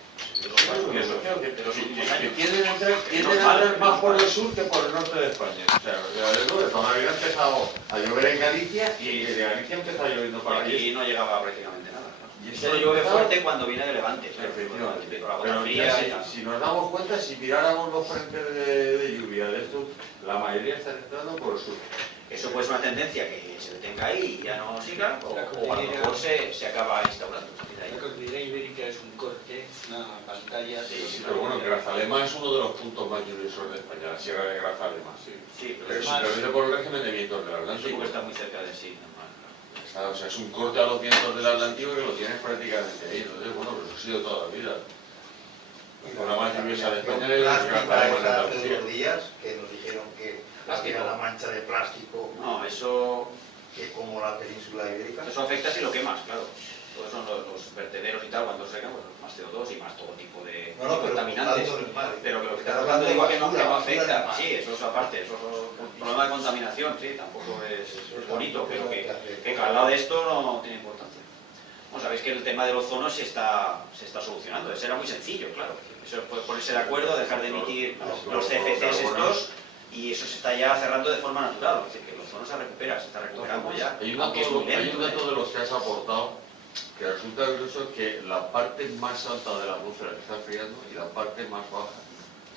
de los más lluviosos de los últimos Que años. tienden a entrar normal, más por el sur que por el norte de España. O sea, de toda la vida ha empezado a llover en Galicia y de Galicia ha empezado lloviendo Y para allí. aquí no llegaba prácticamente nada. Y Solo llueve fuerte cuando viene de Levante. Efectivamente. Con la gota Pero fría ya y tal. si nos damos cuenta, si miráramos los frentes de lluvia de estos, la mayoría están entrando por el sur. Eso puede ser una tendencia que se detenga ahí y ya no siga, o La a lo cordillera- mejor se acaba instaurando. La cordillera ibérica es un corte, es una pantalla. Sí, pero bueno, Grazalema es uno de los puntos más lluviosos de España, la Sierra de Grazalema. Sí, Pero pero es es más, simplemente por el régimen de vientos del eso Atlántico. está muy cerca de sí, normal. O sea, es un corte a los vientos del Atlántico que lo tienes prácticamente ahí. Entonces, bueno, pues eso ha sido toda la vida. La zona más lluviosa de España es plástica Grazalema en esa hace Andalucía. 2 días que nos dijeron que Plástico. había la mancha de plástico No, eso como la península ibérica. Eso afecta si lo quemas, claro. Todos son los vertederos y tal, cuando se secan, pues más CO2 y más todo tipo de No, no, pero contaminantes. hablando del mar. Pero que lo que estás Estás hablando digo que no basura, basura afecta. del mar. Sí, eso es aparte, eso es un problema de contaminación, sí, tampoco es bonito, pero que al lado de esto no tiene importancia. Bueno, sabéis que el tema del ozono se está solucionando, eso era muy sencillo, claro. Eso fue ponerse de acuerdo, dejar de emitir los CFCs estos, y eso se está ya cerrando de forma natural, es decir, que el ozono se recupera, se está recuperando ya, Hay un aunque es muy dato, lento. de los que has aportado que resulta curioso que la parte más alta de la atmósfera se está enfriando y la parte más baja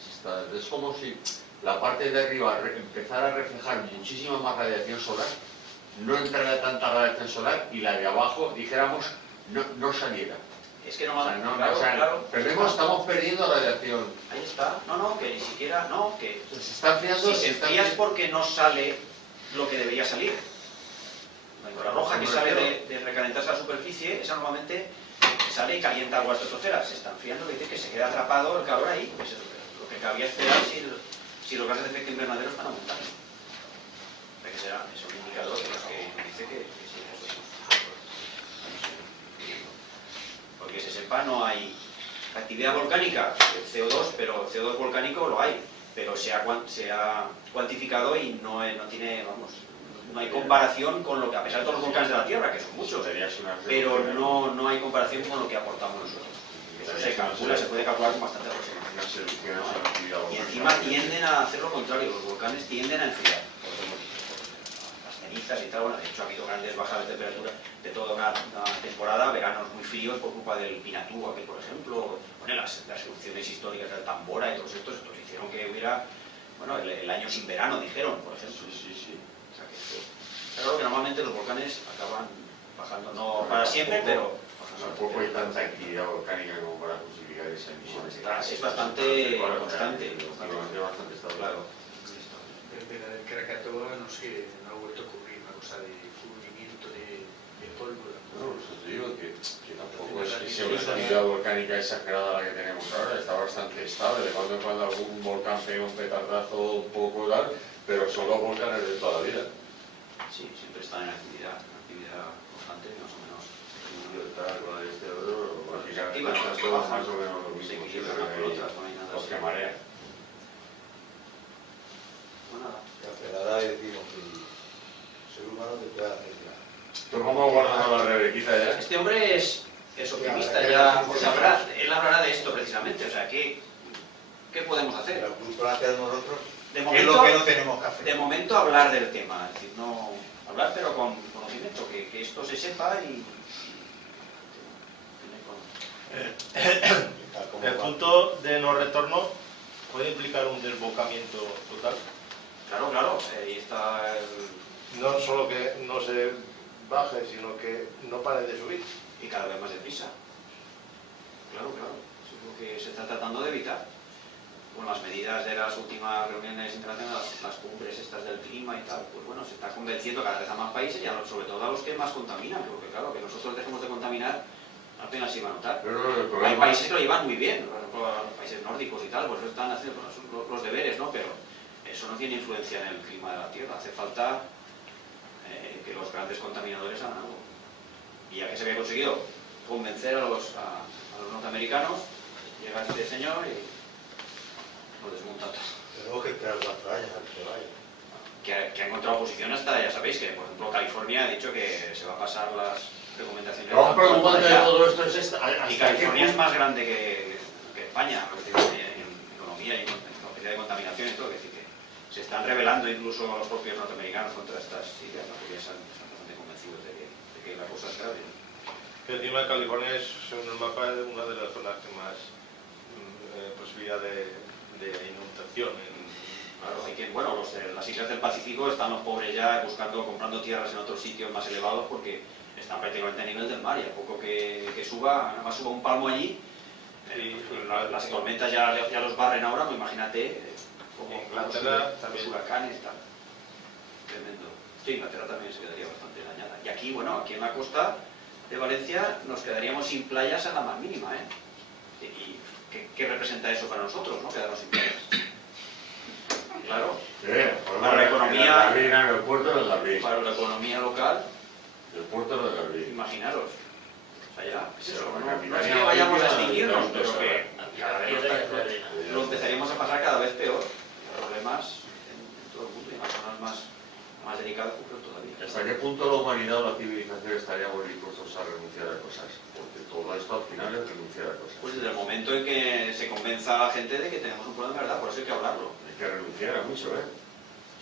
se está. Es como si la parte de arriba empezara a reflejar muchísima más radiación solar, no entrara tanta radiación solar y la de abajo, dijéramos, no saliera. Es que O sea, normalmente, claro, estamos perdiendo radiación. ahí está. No, que ni siquiera, no, que Se está enfriando. si se enfría es porque no sale lo que debería salir. La infrarroja que sale de recalentarse a la superficie, esa normalmente sale y calienta agua estratosfera. Se está enfriando, que dice que se queda atrapado el calor ahí. Pues es lo que cabía esperar si los gases de efecto invernadero están aumentando. Que será, es un indicador de los que dice que sí, eso es. Porque se sepa, no hay actividad volcánica, CO2, pero CO2 volcánico lo hay, pero se ha cuantificado y no tiene, vamos, no hay comparación con lo que, a pesar de todos los volcanes de la Tierra, que son muchos, pero no hay comparación con lo que aportamos nosotros. Eso se calcula, se puede calcular con bastante aproximación. Y encima tienden a hacer lo contrario, los volcanes tienden a enfriar. Las cenizas y tal, bueno, de hecho ha habido grandes bajadas de temperatura de toda una temporada, veranos muy fríos por culpa del Pinatú, aquí por ejemplo, bueno, las erupciones históricas del Tambora y todos estos hicieron que hubiera, bueno, el año sin verano, dijeron, por ejemplo. Sí. O sea que, claro que normalmente los volcanes acaban bajando, no para siempre, pero Tampoco hay tanta actividad volcánica como para justificar esa emisión. es bastante constante. Bastante estable. Claro. Desde la del Krakatoa no sé, no ha vuelto a ocurrir una cosa de cubrimiento de pólvora. No, eso te digo que tampoco es que sea una actividad volcánica exagerada la que tenemos ahora, está bastante estable, de cuando en cuando algún volcán pega un petardazo un poco tal, pero son los volcanes de toda la vida. Sí, siempre están en actividad constante, más o menos. Básicamente están todos más o menos lo Se mismo, equilibran unas por otras, no hay nada los así. que marean. Pues nada. Que acelerada y decimos que el ser humano te puede hacer ya. ¿Tú cómo guardando la Rebequita ya? Este hombre es optimista, Ya, él hablará de esto precisamente, o sea, ¿qué podemos hacer? La culpa la hacemos nosotros. De ¿Qué es lo que momento, no tenemos que hacer? de momento hablar del tema, es decir, no hablar pero con conocimiento, que esto se sepa y Tal como El va. punto de no retorno puede implicar un desbocamiento total. claro, ahí está el... No solo que no se baje, sino que no pare de subir. y cada vez más deprisa. Claro, eso es lo que se está tratando de evitar. Con las medidas de las últimas reuniones internacionales, las cumbres estas del clima y tal, pues bueno, se está convenciendo cada vez a más países y sobre todo a los que más contaminan, porque claro, que nosotros dejemos de contaminar contaminar, apenas se iba a notar. Pero el Hay problema- países que lo llevan muy bien, por ejemplo, los países nórdicos y tal, pues están haciendo los deberes, ¿no? Pero eso no tiene influencia en el clima de la Tierra. Hace falta que los grandes contaminadores hagan algo. Y ya que se había conseguido convencer a los norteamericanos, llega este señor y lo desmonta todo. Tenemos que esperar 4 años a que vaya. Que ha encontrado oposición hasta, ya sabéis, que por ejemplo California ha dicho que se va a pasar las recomendaciones. Lo más preocupante de todo esto es Y California es más grande que España, en economía y en capacidad de contaminación y todo, es decir, que se están rebelando incluso los propios norteamericanos contra estas ideas, ¿no? Porque ya están bastante convencidos de que la cosa es grave. Que encima de California es, según el mapa, una de las zonas que más posibilidad de inundación. Claro, hay que, bueno, las islas del Pacífico están los pobres ya comprando tierras en otros sitios más elevados porque están prácticamente a nivel del mar y a poco que suba, nada más suba un palmo allí, las tormentas ya los barren ahora, no, imagínate como Inglaterra los también. huracanes, tal. Tremendo. Sí, Inglaterra también se quedaría bastante dañada. Y aquí, bueno, aquí en la costa de Valencia nos quedaríamos sin playas a la más mínima, ¿eh? ¿Y qué representa eso para nosotros, no? Quedarnos sin playas. Claro, para la economía, el puerto del Garbí. para la economía local, El puerto del Garbí. imaginaros. O sea, ya, es eso, Pero no es Capitania que vayamos a Marítima, extinguirnos, no, pero no, que cada vez lo empezaríamos a pasar cada vez peor. Problemas en todo el mundo y en las zonas más delicadas ocurren todavía. ¿Hasta qué punto la humanidad o la civilización estaríamos dispuestos a renunciar a cosas? Porque todo esto al final es renunciar a cosas. Pues desde el momento en que se convenza a la gente de que tenemos un problema de verdad, por eso hay que hablarlo. Hay que renunciar a mucho, ¿eh?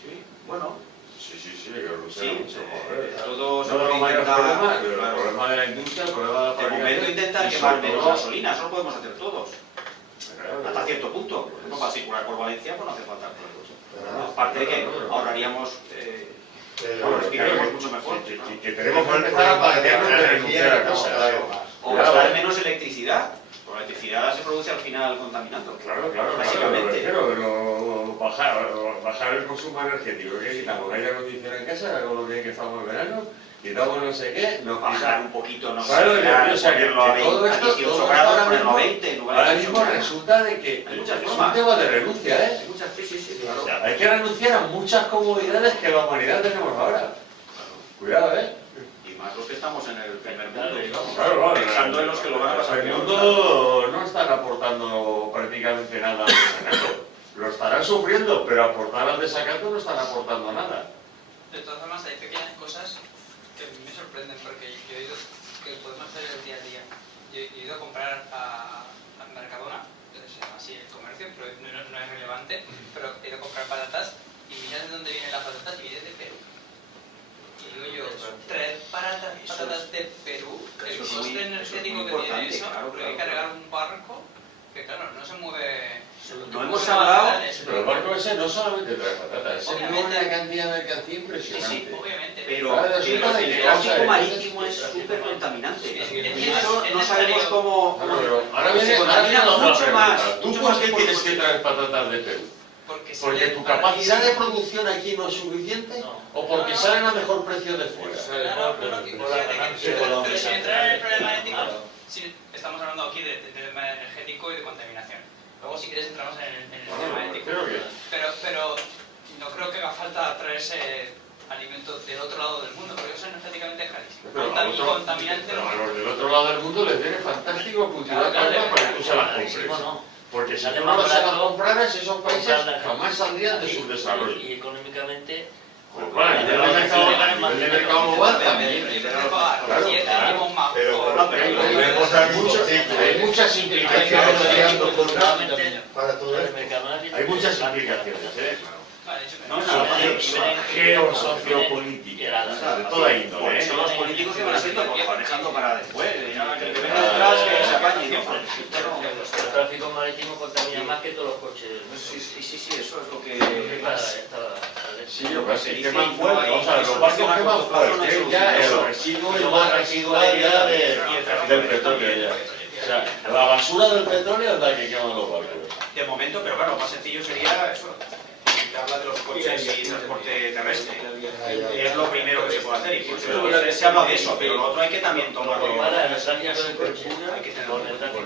Sí, bueno, Sí, hay que renunciar sí, a mucho. Joder. todo se No de puede los mayores intentar, problemas, pero el claro. problema de la industria, el problema de la De momento fabricación, intentar y quemar sobre menos todo- gasolina, eso lo podemos hacer todos. Claro, Hasta cierto punto. Por ejemplo, para circular por Valencia, pues no hace falta por el coche. claro, Aparte de que claro. ahorraríamos, Bueno, respiraríamos claro, mucho mejor. que tenemos que empezar a plantearnos de renunciar a cosas. O gastar menos electricidad. Porque la electricidad se produce al final contaminando. Claro, Básicamente. pero bajar el consumo energético. ¿Qué quitamos? ¿Aire acondicionado en casa con lo que estamos en verano? ¿Quitamos no sé qué? Nos Bajar un poquito, no sé, Claro, o sea, que ponerlo a todo 20, esto, a 18 todo grados, ahora ponerlo a mismo- 20 en lugar de Ahora 18 mismo grados. resulta de que Hay muchas es un formas. tema de renuncia, ¿eh? Hay muchas, sí, O claro. sea, hay que renunciar a muchas comodidades que la humanidad tenemos ahora. Cuidado, ¿eh? Y más los que estamos en el primer mundo, digamos. Claro, Pensando en los que lo van a pasar El peor. mundo no están aportando prácticamente nada al desacato. Lo estarán sufriendo, pero aportar al desacato no están aportando nada. De todas formas, hay pequeñas cosas que a mí me sorprenden porque yo he ido, que podemos hacer el día a día. Yo he ido a comprar a Mercadona, se llama así el comercio, pero no es relevante, pero he ido a comprar patatas y miras de dónde vienen las patatas y vienen de Perú. Y digo yo, traer patatas de Perú, el eso es coste muy energético que tiene importante, eso, claro, porque hay que claro. cargar un barco que claro, no se mueve. No hemos hablado, Pero el barco ese no solamente trae patatas, ese Obviamente. mueve una cantidad de mercancía sí, impresionante. Obviamente. pero Claro, resulta de el que tráfico vamos a ver, marítimo es súper contaminante. sí, Y eso no sabemos cómo... Claro, pero ahora Se viene contamina la otra mucho pregunta. más, ¿Tú mucho por más qué que tienes por que traer patatas de Perú? Porque ¿Porque tu capacidad de producción aquí no es suficiente? No. ¿O porque salen a mejor precio de fuera? Claro, pero sin entrar en el problema ético, estamos hablando aquí de tema energético y de contaminación. Luego, si quieres, entramos en el tema ético. Creo que... Pero no creo que haga falta traerse alimentos del otro lado del mundo, porque eso es energéticamente carísimo. Y contaminante. Pero a los del otro lado del mundo les viene fantástico cultivar cartas para que tú se las compres. Porque si tú no se las compraras, esos países jamás saldrían de su desarrollo. Y económicamente, Pues claro, a nivel de mercado global también. Hay muchas implicaciones. Para todo el esto. Mercadona Hay muchas implicaciones, ¿eh? Geosociopolíticas, de toda Por índole, eso ¿eh? los políticos se van haciendo, porque van dejando para después. Ya que el que venga detrás, que se apañe. ¿no? el tráfico marítimo contamina más que todos los coches del mundo. Sí, eso es lo que... Sí, lo que se queman fuerte, o sea, los barcos queman fuerte, es ya el residuo, el más residual ya del petróleo ya. O sea, la basura del petróleo es la que queman los barcos. De momento, pero claro, lo más sencillo sería eso, quitarla de los coches y transporte terrestre. Es lo primero que se puede hacer y por eso se habla de eso, pero lo otro hay que también tomarlo. Hay que tenerlo en cuenta.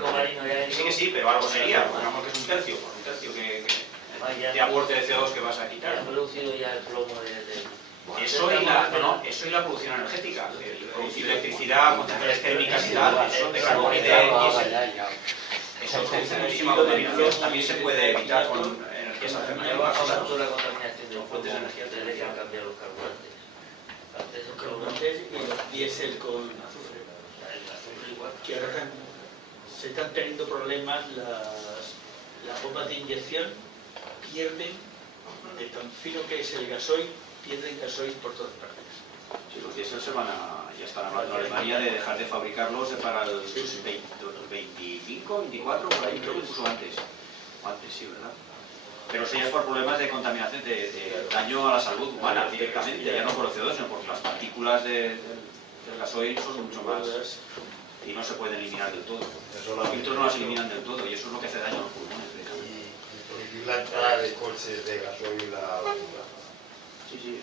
Sí que sí, pero algo sería, digamos que es un tercio que de aporte de CO2 que vas a quitar. Han producido ya el plomo Eso y la producción energética, el producir electricidad con centrales térmicas y tal, eso de carbón y de diésel. Eso produce muchísima contaminación, también se puede evitar con energías alternativas. Toda la contaminación de fuentes de energía tendría que cambiar los carburantes. Antes Los carburantes y los diésel con azufre. el azufre igual. Que ahora se están teniendo problemas, las bombas de inyección pierden, de tan fino que es el gasoil, pierden gasoil por todas partes. Sí, los diésel ya están hablando en Alemania de dejar de fabricarlos para el 25, 24, por ahí, creo que incluso antes. O antes, sí, ¿verdad? Pero eso ya es por problemas de contaminación, de daño a la salud humana directamente, ya no por el CO2, sino porque las partículas del gasoil son mucho más y no se pueden eliminar del todo. Los filtros no las eliminan del todo y eso es lo que hace daño a los pulmones. Y la entrada de coches de gasoil a la ciudad. Sí, sí.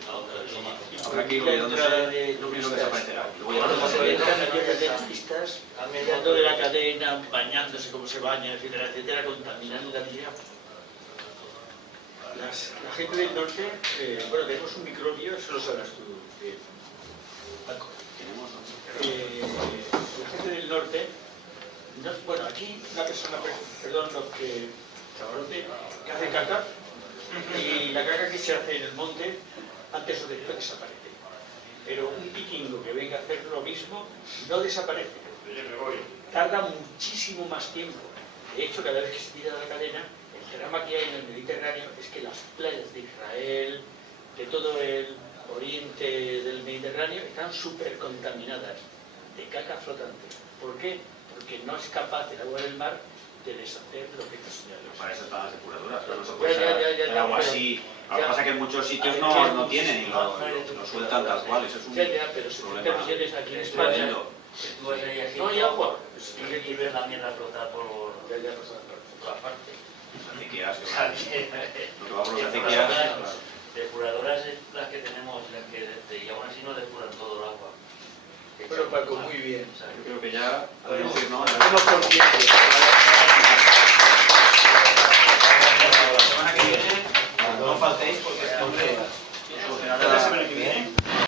Ahora aquí lo primero que desaparecerá. De turistas, mirando de la cadena, bañándose como se baña, etcétera, etcétera, contaminando la vida. La gente del norte, bueno, tenemos un microbio, eso lo sabrás tú, Paco. La gente del norte, bueno, aquí una persona, perdón, los que hace caca, y la caca que se hace en el monte, antes o después desaparece. Pero un vikingo que venga a hacer lo mismo, no desaparece. Tarda muchísimo más tiempo. De hecho, cada vez que se tira la cadena, el drama que hay en el Mediterráneo es que las playas de Israel, de todo el oriente del Mediterráneo, están súper contaminadas de caca flotante. ¿Por qué? Porque no es capaz el agua del mar de deshacer los efectos señales. Para eso están las depuradoras, pero no se puede el agua así. Lo que pasa es que en muchos sitios no tienen y lo sueltan tal cual. Eso es un pero 70 millones aquí en España. Tú vas ahí aquí, No hay agua. y ves la mierda flotar por todas partes. Acequias, lo que va por los Las acequias. depuradoras es las que tenemos, y aún así no depuran todo el agua. Bueno, Paco, muy bien. Yo creo que ya podemos ir, ¿no? Hemos consciente.